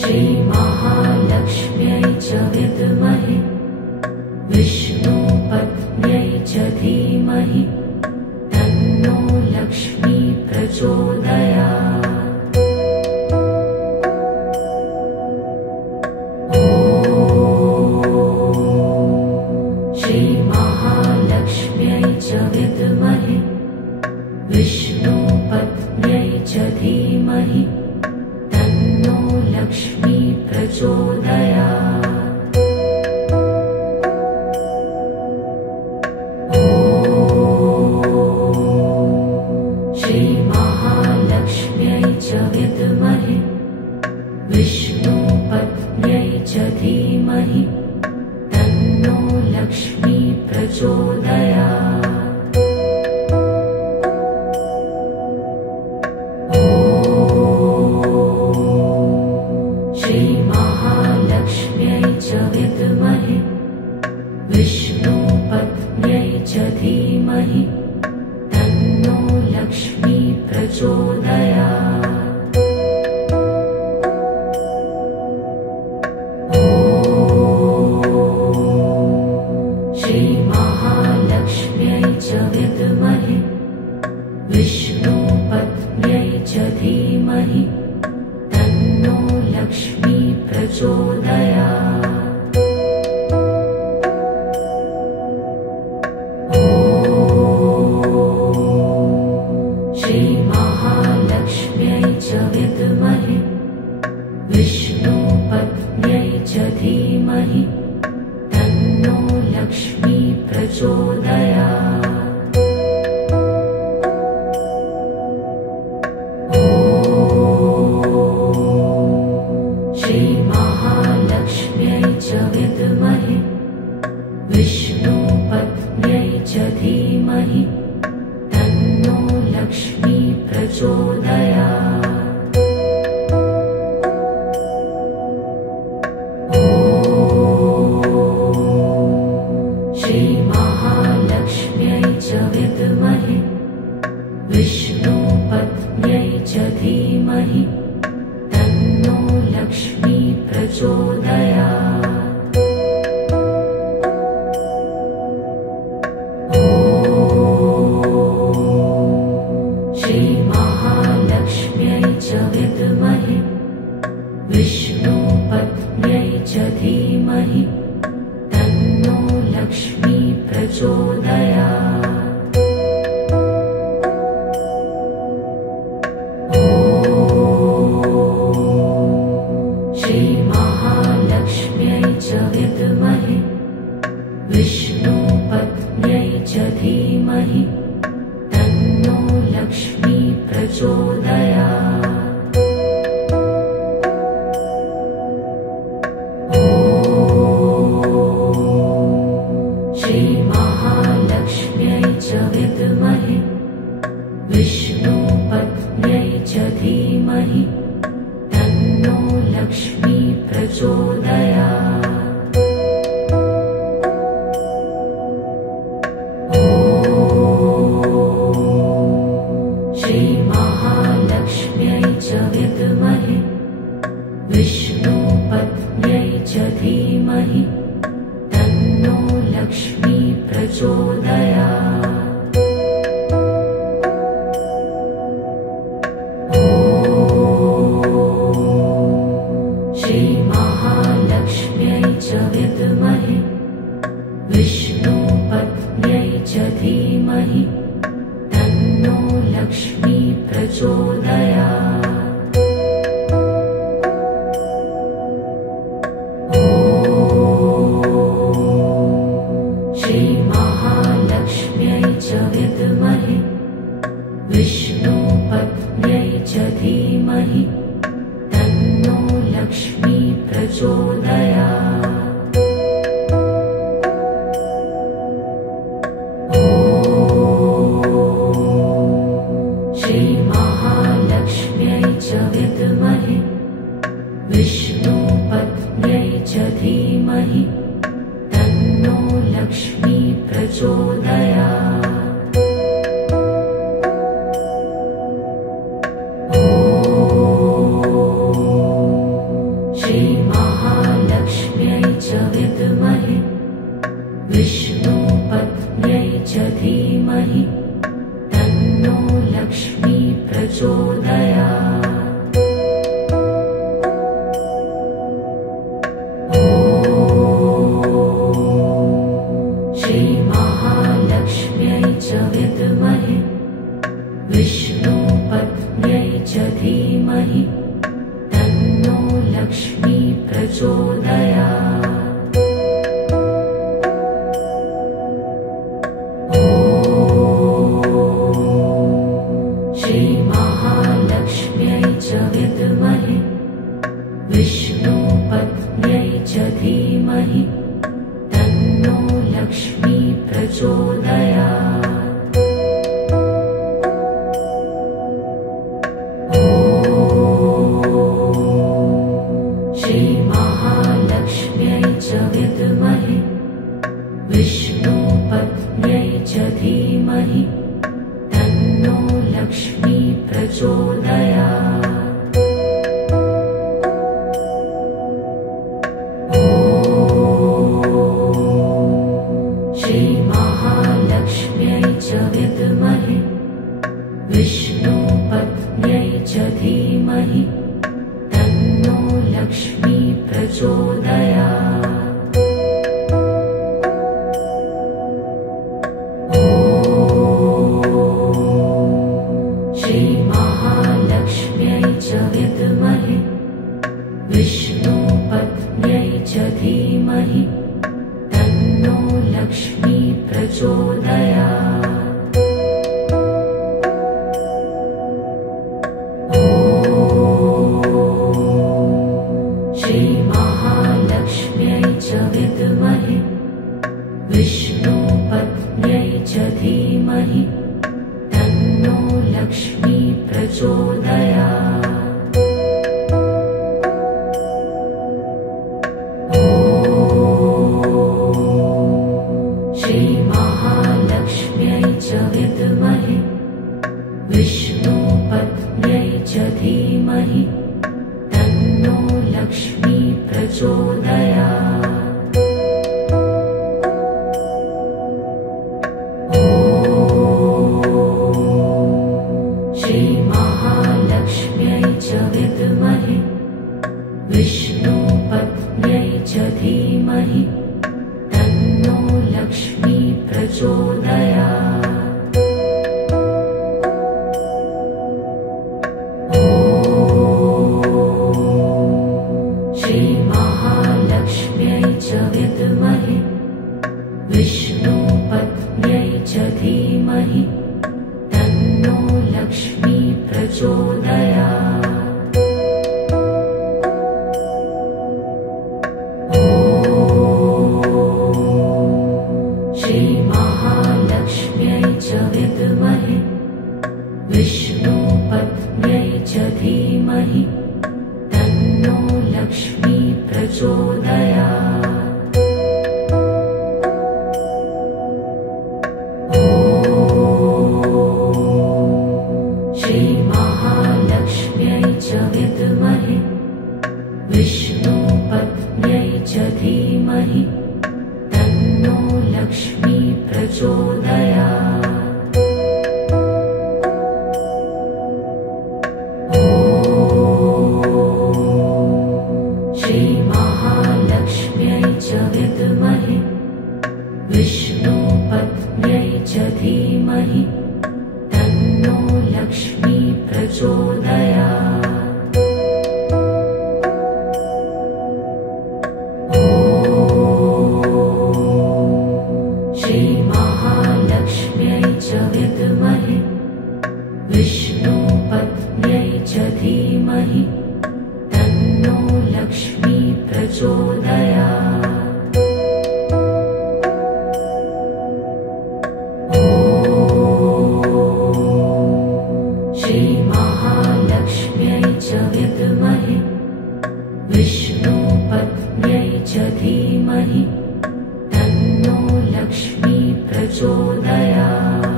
श्रीमहालक्ष्म्यै च विद्महे विष्णुपत्न्यै च धीमहि तन्नो लक्ष्मी प्रचोदयात्। श्रीमहालक्ष्म्यै च विद्महे विष्णुपत्न्यै च धीमहि तन्नो लक्ष्मी प्रचोदयात्। श्रीमहालक्ष्म्यै च विद्महे विष्णुपत्न्यै च धीमहि तन्नो लक्ष्मी प्रचोदयात्। श्रीमहालक्ष्म्यै च विद्महे विष्णुपत्न्यै च धीमहि तन्नो लक्ष्मी प्रचोदयात्। श्रीमहालक्ष्म्यै च विद्महे विष्णुपत्न्यै च धीमहि तन्नो लक्ष्मी प्रचोदयात्। श्रीमहालक्ष्म्यै च विद्महे विष्णुपत्न्यै च धीमहि तन्नो लक्ष्मी प्रचोदयात्। श्रीमहालक्ष्म्यै च विद्महे विष्णुपत्न्यै च धीमहि तन्नो लक्ष्मी प्रचोदयात्। श्रीमहालक्ष्म्यै च विद्महे विष्णुपत्न्यै च धीमहि तन्नो लक्ष्मी प्रचोदयात्। श्रीमहालक्ष्म्यै च विद्महे विष्णुपत्न्यै च धीमहि तन्नो लक्ष्मी प्रचोदयात्। श्रीमहालक्ष्म्यै च विद्महे विष्णुपत्न्यै च धीमहि तन्नो लक्ष्मी प्रचोदयात्। श्रीमहालक्ष्म्यै च विद्महे विष्णुपत्न्यै च धीमहि तन्नो लक्ष्मी प्रचोदयात्। श्रीमहालक्ष्म्यै च विद्महे विष्णुपत्न्यै च धीमहि तन्नो लक्ष्मी प्रचोदयात्। श्रीमहालक्ष्म्यै च विद्महे विष्णुपत्न्यै च धीमहि तन्नो लक्ष्मी प्रचोदयात्। श्रीमहालक्ष्म्यै च विद्महे विष्णुपत्न्यै पत्न्यै च धीमहि तन्नो लक्ष्मी प्रचोदयात्। ॐ श्रीमहालक्ष्म्यै च विद्महे विष्णुपत्न्यै च धीमहि तन्नो लक्ष्मी प्रचोदयात्। ॐ श्रीमहालक्ष्म्यै च विद्महे विष्णुपत्न्यै च धीमहि तन्नो लक्ष्मी प्रचोदयात्। ॐ श्रीमहालक्ष्म्यै च विद्महे विष्णुपत्न्यै च धीमहि तन्नो लक्ष्मी प्रचोदयात्। ॐ श्रीमहालक्ष्म्यै च विद्महे विष्णुपत्न्यै च धीमहि तन्नो लक्ष्मी प्रचोदयात्। ॐ श्रीमहालक्ष्म्यै च विद्महे विष्णुपत्न्यै च धीमहि तन्नो लक्ष्मी प्रचोदयात्। ॐ श्रीमहालक्ष्म्यै च विद्महे विष्णुपत्न्यै च धीमहि तन्नो लक्ष्मी प्रचोदयात्। ॐ श्रीमहालक्ष्म्यै च विद्महे विष्णुपत्न्यै च धीमहि तन्नो लक्ष्मी प्रचोदयात्। ॐ श्रीमहालक्ष्म्यै च विद्महे विष्णुपत्न्यै च धीमहि तन्नो लक्ष्मी प्रचोदयात्। ॐ श्रीमहालक्ष्म्यै च विद्महे विष्णुपत्न्यै च धीमहि तन्नो लक्ष्मी प्रचोदयात्। ॐ श्रीमहालक्ष्म्यै च विद्महे विष्णुपत्न्यै च धीमहि तन्नो लक्ष्मी प्रचोदयात्। ॐ श्रीमहालक्ष्म्यै च विद्महे विष्णुपत्न्यै च धीमहि तन्नो लक्ष्मी प्रचोदयात्। ॐ श्रीमहालक्ष्म्यै च विद्महे विष्णुपत्न्यै च धीमहि तन्नो लक्ष्मी प्रचोदयात्। ॐ श्रीमहालक्ष्म्यै च विद्महे विष्णुपत्न्यै च धीमहि तन्नो लक्ष्मी प्रचोदयात्। ॐ श्रीमहालक्ष्म्यै च विद्महे विष्णुपत्न्यै च धीमहि तन्नो लक्ष्मी प्रचोदयात्। ॐ श्रीमहालक्ष्म्यै च विद्महे विष्णुपत्न्यै महालक्ष्म्यै च धीमहि तन्नो लक्ष्मी प्रचोदयात्। ॐ श्रीमहालक्ष्म्यै च विद्महे विष्णुपत्न्यै च धीमहि तन्नो लक्ष्मी प्रचोदयात्।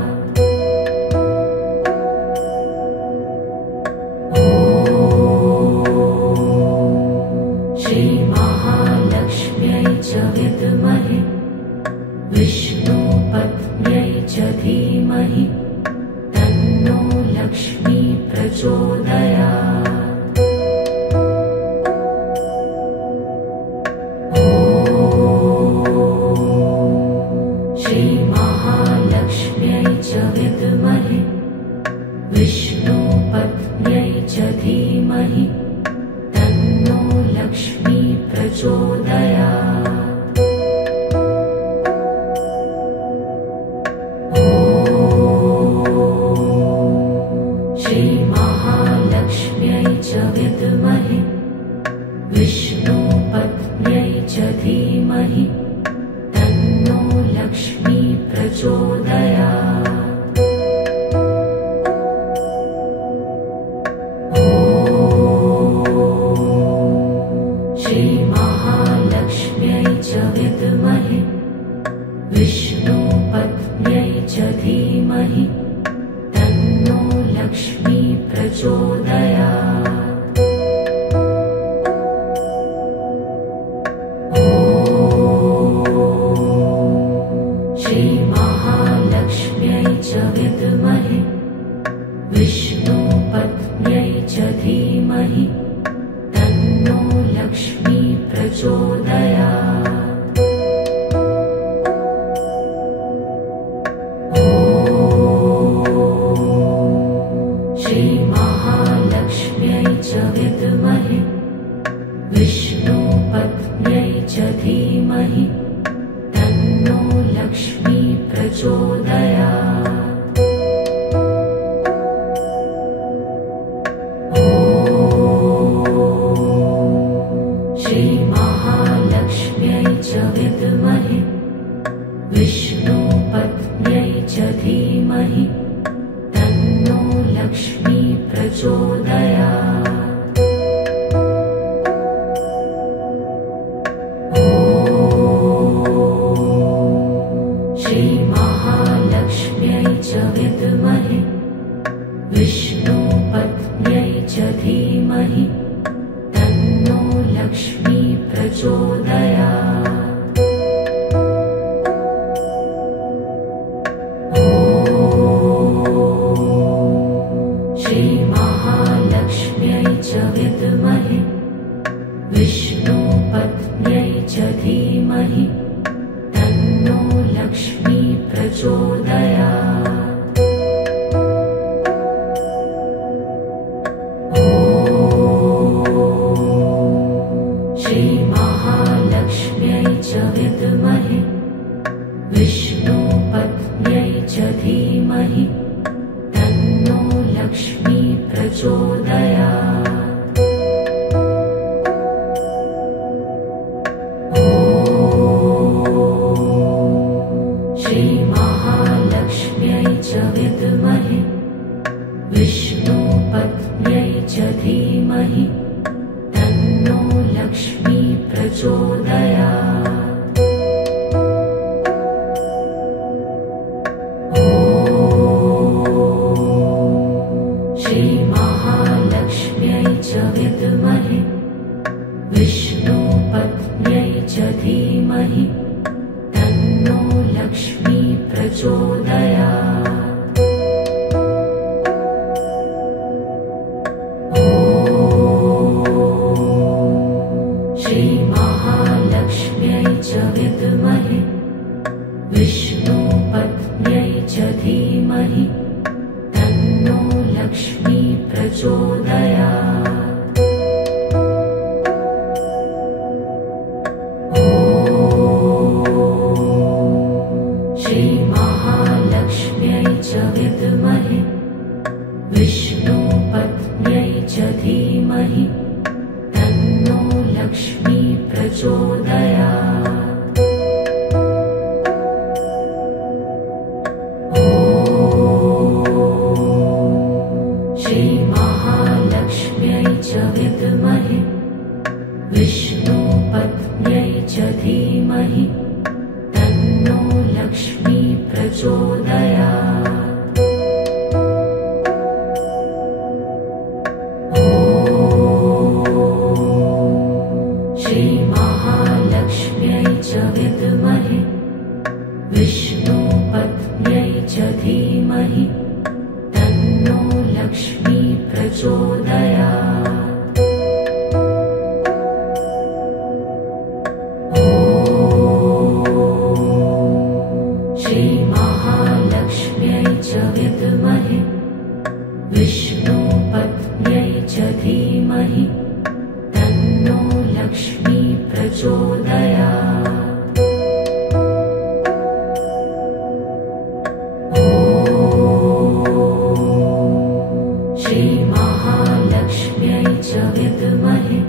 ॐ श्रीमहालक्ष्म्यै च विद्महे विष्णुपत्न्यै च धीमहि तन्नो लक्ष्मी प्रचोदयात्। ॐ श्रीमहालक्ष्म्यै च विद्महे विष्णुपत्न्यै च धीमहि तन्नो लक्ष्मी प्रचोदयात्। ॐ श्रीमहालक्ष्म्यै च विद्महे विष्णुपत्न्यै च धीमहि तन्नो लक्ष्मी प्रचोदयात्। ॐ श्रीमहालक्ष्म्यै च विद्महे विष्णुपत्न्यै च धीमहि तन्नो लक्ष्मी प्रचोदयात्। ॐ श्रीमहालक्ष्म्यै च विद्महे विष्णुपत्न्यै च धीमहि तन्नो लक्ष्मी प्रचोदयात्। ॐ श्रीमहालक्ष्म्यै च विद्महे विष्णुपत्न्यै च धीमहि तन्नो लक्ष्मी प्रचोदयात्। ॐ श्रीमहालक्ष्म्यै च विद्महे विष्णुपत्न्यै च धीमहि तन्नो लक्ष्मी प्रचोदयात्। ॐ श्रीमहालक्ष्म्यै च विद्महे विष्णुपत्न्यै च धीमहि तन्नो लक्ष्मी प्रचोदयात्। ॐ श्रीमहालक्ष्म्यै च विद्महे विष्णुपत्न्यै च धीमहि तन्नो लक्ष्मी प्रचोदयात्। ॐ श्रीमहालक्ष्म्यै च विद्महे विष्णुपत्न्यै च धीमहि तन्नो लक्ष्मी प्रचोदयात्। ॐ श्रीमहालक्ष्म्यै च विद्महे विष्णुपत्न्यै च धीमहि तन्नो लक्ष्मी प्रचोदयात्। ॐ श्रीमहालक्ष्म्यै च विद्महे विष्णुपत्न्यै च धीमहि तन्नो लक्ष्मी प्रचोदयात्। ॐ श्रीमहालक्ष्म्यै च विद्महे विष्णुपत्न्यै च धीमहि तन्नो लक्ष्मी प्रचोदयात्। ॐ श्रीमहालक्ष्म्यै च विद्महे विष्णुपत्न्यै महालक्ष्म्यै च धीमहि तन्नो लक्ष्मी प्रचोदयात्। ॐ श्रीमहालक्ष्म्यै च विद्महे विष्णुपत्न्यै च धीमहि तन्नो लक्ष्मी प्रचोदयात्। श्रीमहालक्ष्म्यै च विद्महे विष्णुपत्न्यै च धीमहि तन्नो लक्ष्मी प्रचोदयात्। श्रीमहालक्ष्म्यै च विद्महे विष्णुपत्न्यै च धीमहि तन्नो लक्ष्मी प्रचोदयात्। श्रीमहालक्ष्म्यै च विद्महे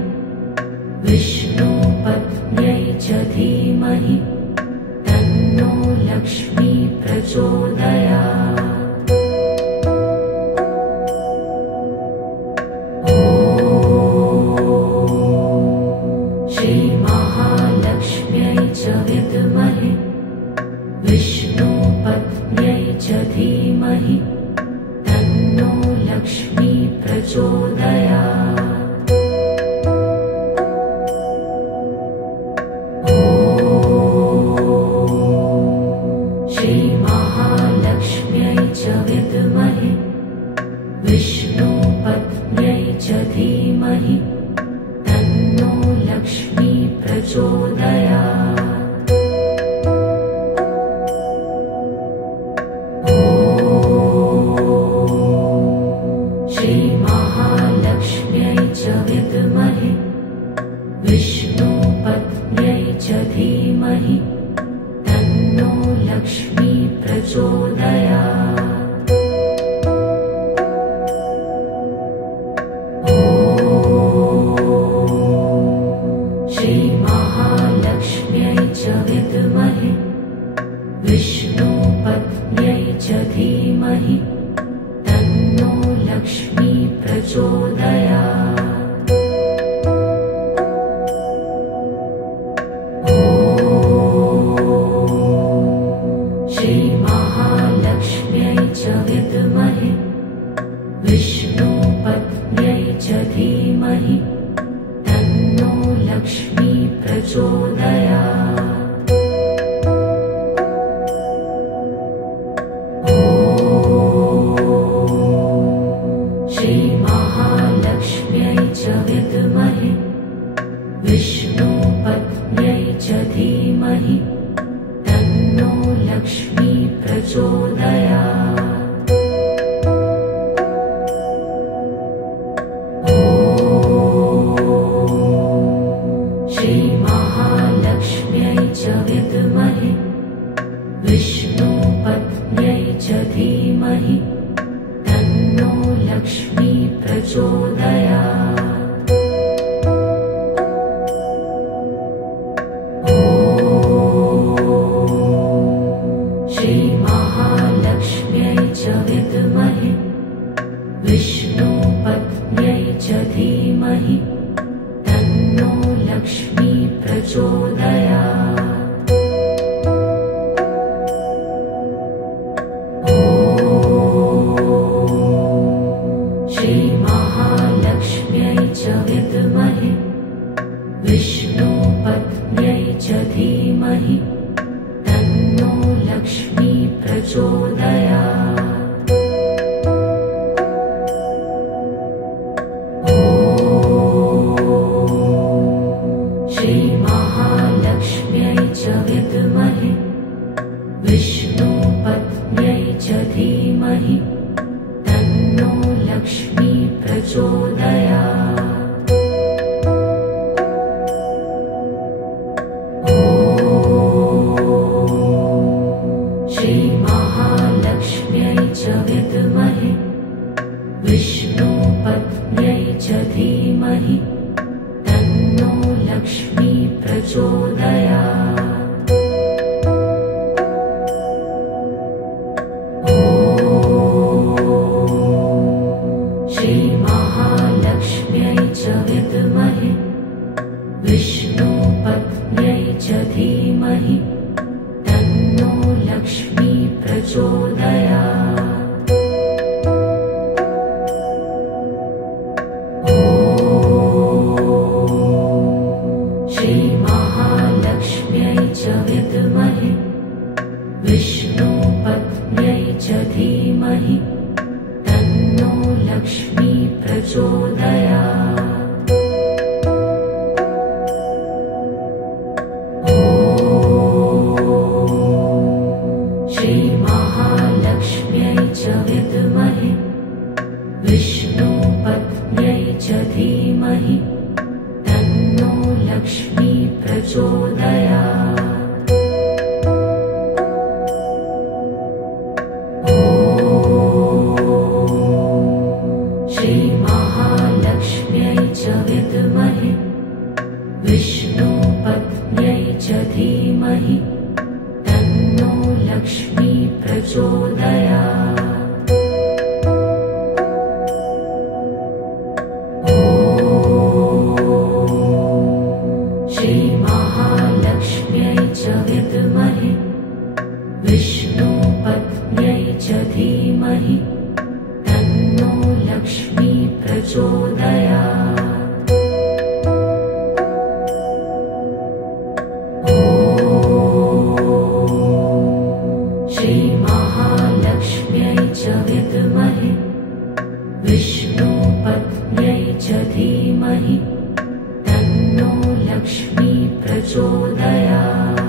विष्णुपत्न्यै च धीमहि तन्नो लक्ष्मी प्रचोदयात्। श्रीमहालक्ष्म्यै च विद्महे विष्णुपत्न्यै च धीमहि तन्नो लक्ष्मी प्रचोदयात्। श्रीमहालक्ष्म्यै च विद्महे विष्णुपत्न्यै च धीमहि तन्नो लक्ष्मी प्रचोदयात्। श्रीमहालक्ष्म्यै च विद्महे विष्णुपत्न्यै च धीमहि तन्नो लक्ष्मी प्रचोदयात्। श्रीमहालक्ष्म्यै च विद्महे विष्णुपत्न्यै च धीमहि तन्नो लक्ष्मी प्रचोदयात्। श्रीमहालक्ष्म्यै च विद्महे विष्णुपत्न्यै च धीमहि तन्नो लक्ष्मी प्रचोदयात्। श्रीमहालक्ष्म्यै च विद्महे विष्णुपत्न्यै च धीमहि तन्नो लक्ष्मी प्रचोदयात्। श्रीमहालक्ष्म्यै च विद्महे विष्णुपत्न्यै च धीमहि तन्नो लक्ष्मी प्रचोदयात्। श्रीमहालक्ष्म्यै च विद्महे विष्णुपत्न्यै च धीमहि तन्नो लक्ष्मी प्रचोदयात्। श्रीमहालक्ष्म्यै च विद्महे विष्णुपत्न्यै च धीमहि तन्नो लक्ष्मी प्रचोदयात्। श्रीमहालक्ष्म्यै च विद्महे विष्णुपत्न्यै च धीमहि तन्नो लक्ष्मी प्रचोदयात्। श्रीमहालक्ष्म्यै च विद्महे विष्णुपत्न्यै धूमपत्न्यै च धीमहि तन्नो लक्ष्मी प्रचोदयात्। ॐ श्रीमहालक्ष्म्यै च विद्महे विष्णुपत्न्यै च धीमहि तन्नो लक्ष्मी प्रचोदयात्। ॐ श्रीमहालक्ष्म्यै च विद्महे विष्णुपत्न्यै च धीमहि तन्नो लक्ष्मी प्रचोदयात्। ॐ श्रीमहालक्ष्म्यै च विद्महे विष्णुपत्न्यै च धीमहि तन्नो लक्ष्मी प्रचोदयात्। ॐ श्रीमहालक्ष्म्यै च विद्महे विष्णुपत्न्यै च धीमहि तन्नो लक्ष्मी प्रचोदयात्। ॐ श्रीमहालक्ष्म्यै च विद्महे विष्णुपत्न्यै च धीमहि तन्नो लक्ष्मी प्रचोदयात्। ॐ श्रीमहालक्ष्म्यै च विद्महे विष्णुपत्न्यै च धीमहि तन्नो लक्ष्मी प्रचोदयात्।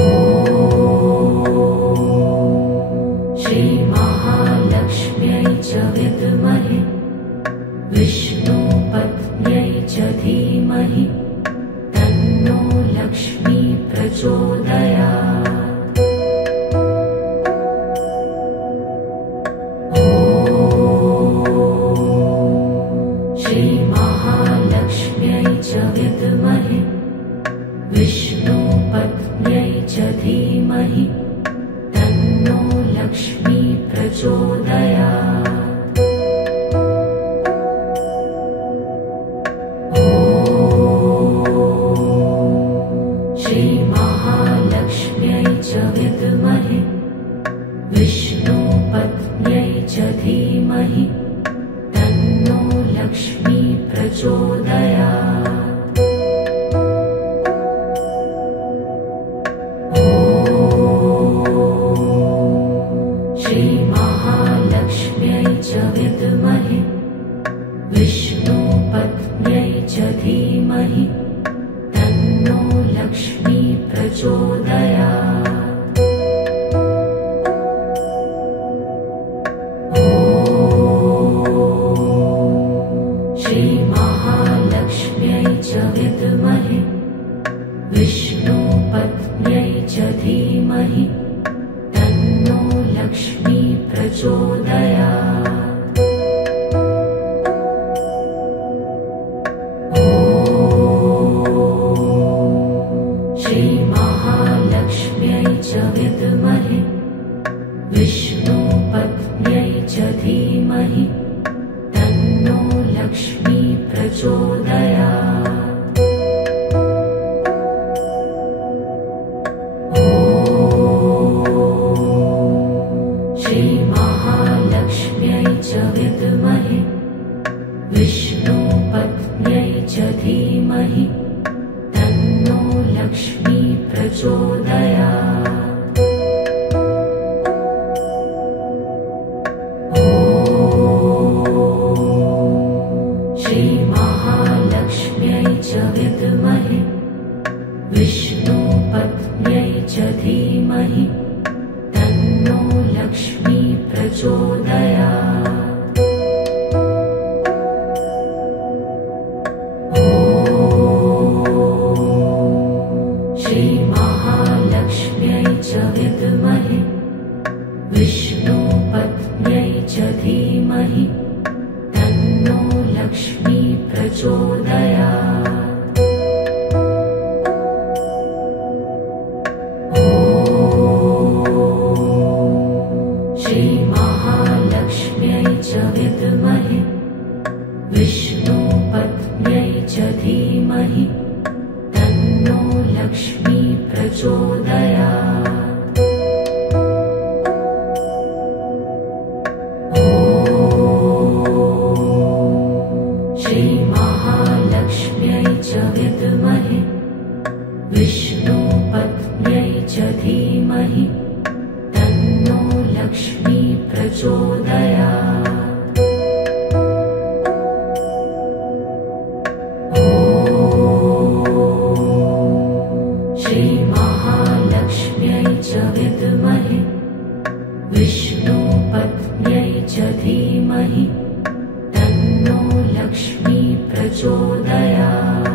ॐ श्रीमहालक्ष्म्यै च विद्महे विष्णुपत्न्यै च धीमहि तन्नो लक्ष्मी प्रचोदयात्। ॐ श्रीमहालक्ष्म्यै च विद्महे विष्णुपत्न्यै च धीमहि तन्नो लक्ष्मी प्रचोदयात्। ॐ श्रीमहालक्ष्म्यै च विद्महे विष्णुपत्न्यै च धीमहि तन्नो लक्ष्मी प्रचोदयात्। ॐ श्रीमहालक्ष्म्यै च विद्महे विष्णुपत्न्यै च धीमहि तन्नो लक्ष्मी प्रचोदयात्। ॐ श्रीमहालक्ष्म्यै च विद्महे विष्णुपत्न्यै च धीमहि तन्नो लक्ष्मी प्रचोदयात्। ॐ श्रीमहालक्ष्म्यै च विद्महे विष्णुपत्न्यै च धीमहि तन्नो लक्ष्मी प्रचोदयात्। ॐ श्रीमहालक्ष्म्यै च विद्महे विष्णुपत्न्यै च धीमहि तन्नो लक्ष्मी प्रचोदयात्। ॐ श्रीमहालक्ष्म्यै च विद्महे विष्णुपत्न्यै च धीमहि तन्नो लक्ष्मी प्रचोदयात्। ॐ श्रीमहालक्ष्म्यै च विद्महे विष्णुपत्न्यै प्रचोदयात्। श्रीमहालक्ष्म्यै च विद्महे विष्णुपत्न्यै च धीमहि तन्नो लक्ष्मी प्रचोदयात्। श्रीमहालक्ष्म्यै च विद्महे विष्णुपत्न्यै च धीमहि तन्नो लक्ष्मी प्रचोदयात्। श्रीमहालक्ष्म्यै च विद्महे विष्णुपत्न्यै च धीमहि तन्नो लक्ष्मी प्रचोदयात्।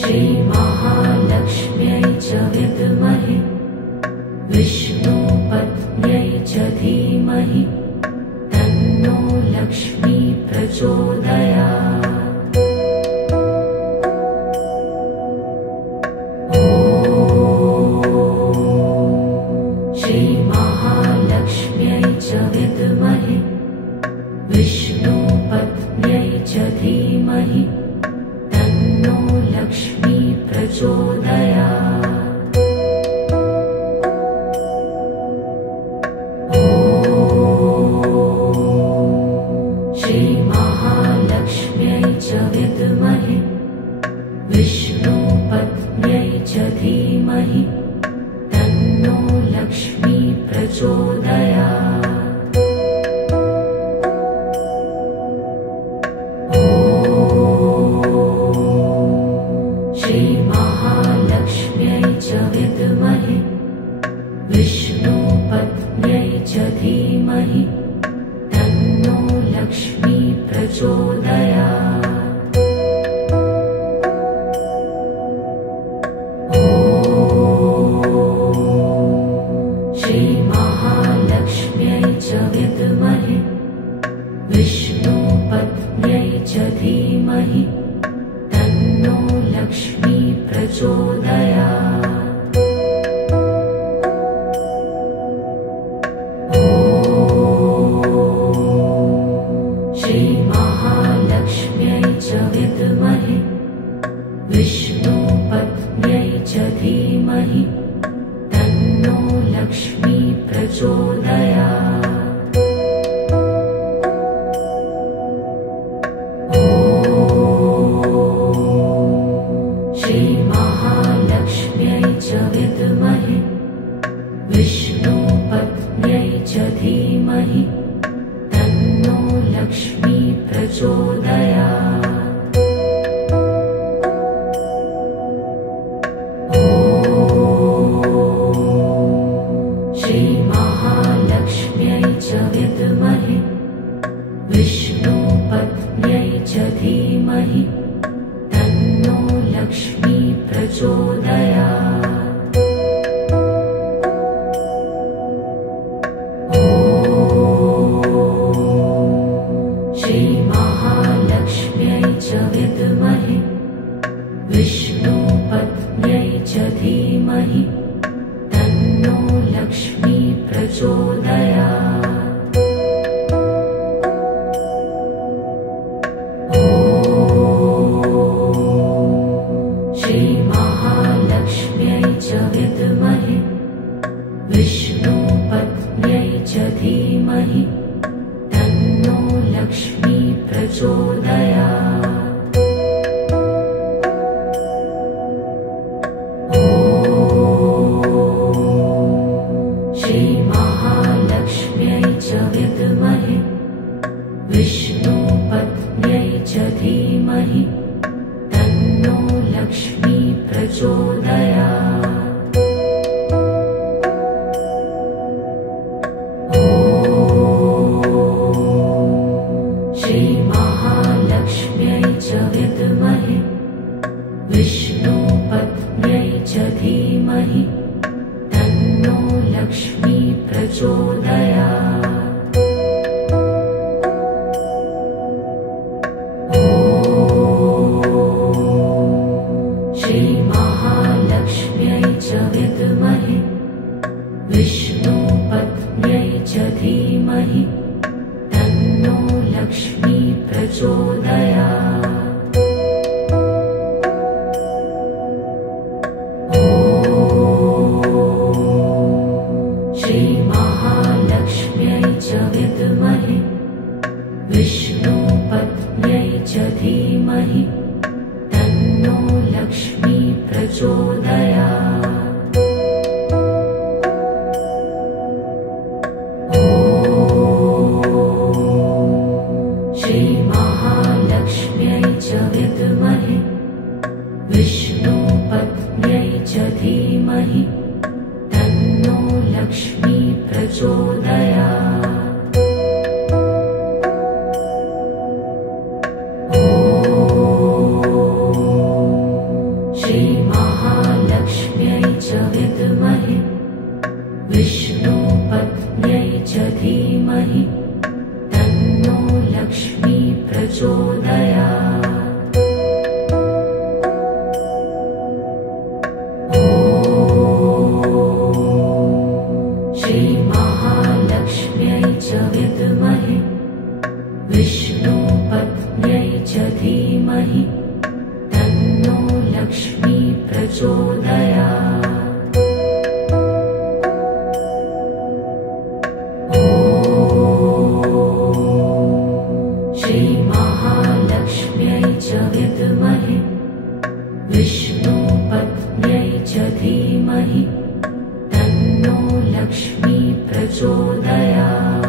श्रीमहालक्ष्म्यै च विद्महे विष्णुपत्न्यै च धीमहि तन्नो लक्ष्मी प्रचोदयात्। श्रीमहालक्ष्म्यै च विद्महे विष्णुपत्न्यै च धीमहि तन्नो लक्ष्मी प्रचोदयात्। श्रीमहालक्ष्म्यै च विद्महे विष्णुपत्न्यै च धीमहि तन्नो लक्ष्मी प्रचोदयात्। श्रीमहालक्ष्म्यै च विद्महे विष्णुपत्न्यै च धीमहि तन्नो लक्ष्मी प्रचोदयात्। श्रीमहालक्ष्म्यै च विद्महे विष्णुपत्न्यै च धीमहि तन्नो लक्ष्मी प्रचोदयात्। श्रीमहालक्ष्म्यै च विद्महे विष्णुपत्न्यै च धीमहि तन्नो लक्ष्मी प्रचोदयात्। श्रीमहालक्ष्म्यै च विद्महे विष्णुपत्न्यै च धीमहि तन्नो लक्ष्मी प्रचोदयात्। श्रीमहालक्ष्म्यै च विद्महे विष्णुपत्न्यै च धीमहि तन्नो लक्ष्मी प्रचोदयात्। श्रीमहालक्ष्म्यै च विद्महे विष्णुपत्न्यै च धीमहि तन्नो लक्ष्मी प्रचोदयात्। श्रीमहालक्ष्म्यै च विद्महे विष्णुपत्न्यै च धीमहि तन्नो लक्ष्मी प्रचोदयात्। श्रीमहालक्ष्म्यै च विद्महे विष्णुपत्न्यै च धीमहि तन्नो लक्ष्मी प्रचोदयात्। श्रीमहालक्ष्म्यै च विद्महे विष्णुपत्न्यै च धीमहि तन्नो लक्ष्मी प्रचोदयात्। श्रीमहालक्ष्म्यै च विद्महे विष्णुपत्न्यै च धीमहि तन्नो लक्ष्मी प्रचोदयात्। श्रीमहालक्ष्म्यै च विद्महे विष्णुपत्न्यै च धीमहि तन्नो लक्ष्मी प्रचोदयात्। श्रीमहालक्ष्म्यै च विद्महे विष्णुपत्न्यै च धीमहि तन्नो लक्ष्मी प्रचोदयात्। श्रीमहालक्ष्म्यै च विद्महे विष्णुपत्न्यै च धीमहि तन्नो लक्ष्मी प्रचोदयात्। श्रीमहालक्ष्म्यै च विद्महे विष्णुपत्न्यै च धीमहि तन्नो लक्ष्मी प्रचोदयात्। श्रीमहालक्ष्म्यै च विद्महे विष्णुपत्न्यै च धीमहि तन्नो लक्ष्मी प्रचोदयात्।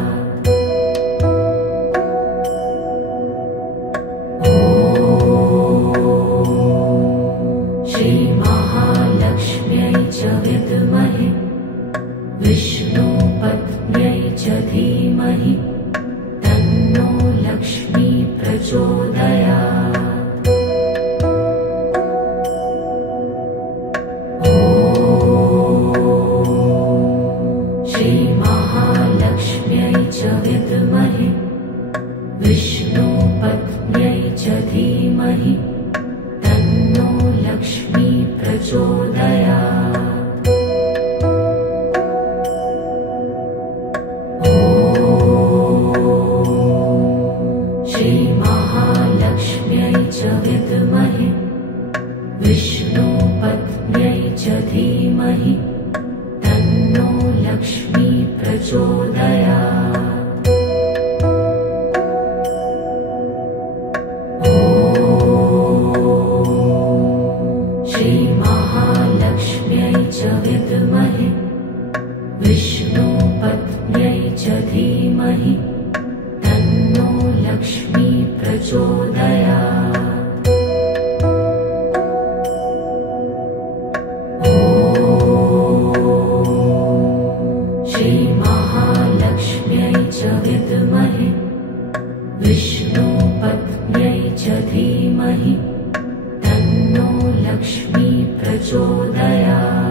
श्रीमहालक्ष्म्यै च विद्महे विष्णुपत्न्यै च धीमहि तन्नो लक्ष्मी प्रचोदयात्। श्रीमहालक्ष्म्यै च विद्महे विष्णुपत्न्यै च धीमहि तन्नो लक्ष्मी प्रचोदयात्। श्रीमहालक्ष्म्यै च विद्महे विष्णुपत्न्यै च धीमहि तन्नो लक्ष्मी प्रचोदयात्। श्रीमहालक्ष्म्यै च विद्महे विष्णुपत्न्यै च धीमहि तन्नो लक्ष्मी प्रचोदयात्। श्रीमहालक्ष्म्यै च विद्महे विष्णुपत्न्यै च धीमहि तन्नो लक्ष्मी प्रचोदयात्।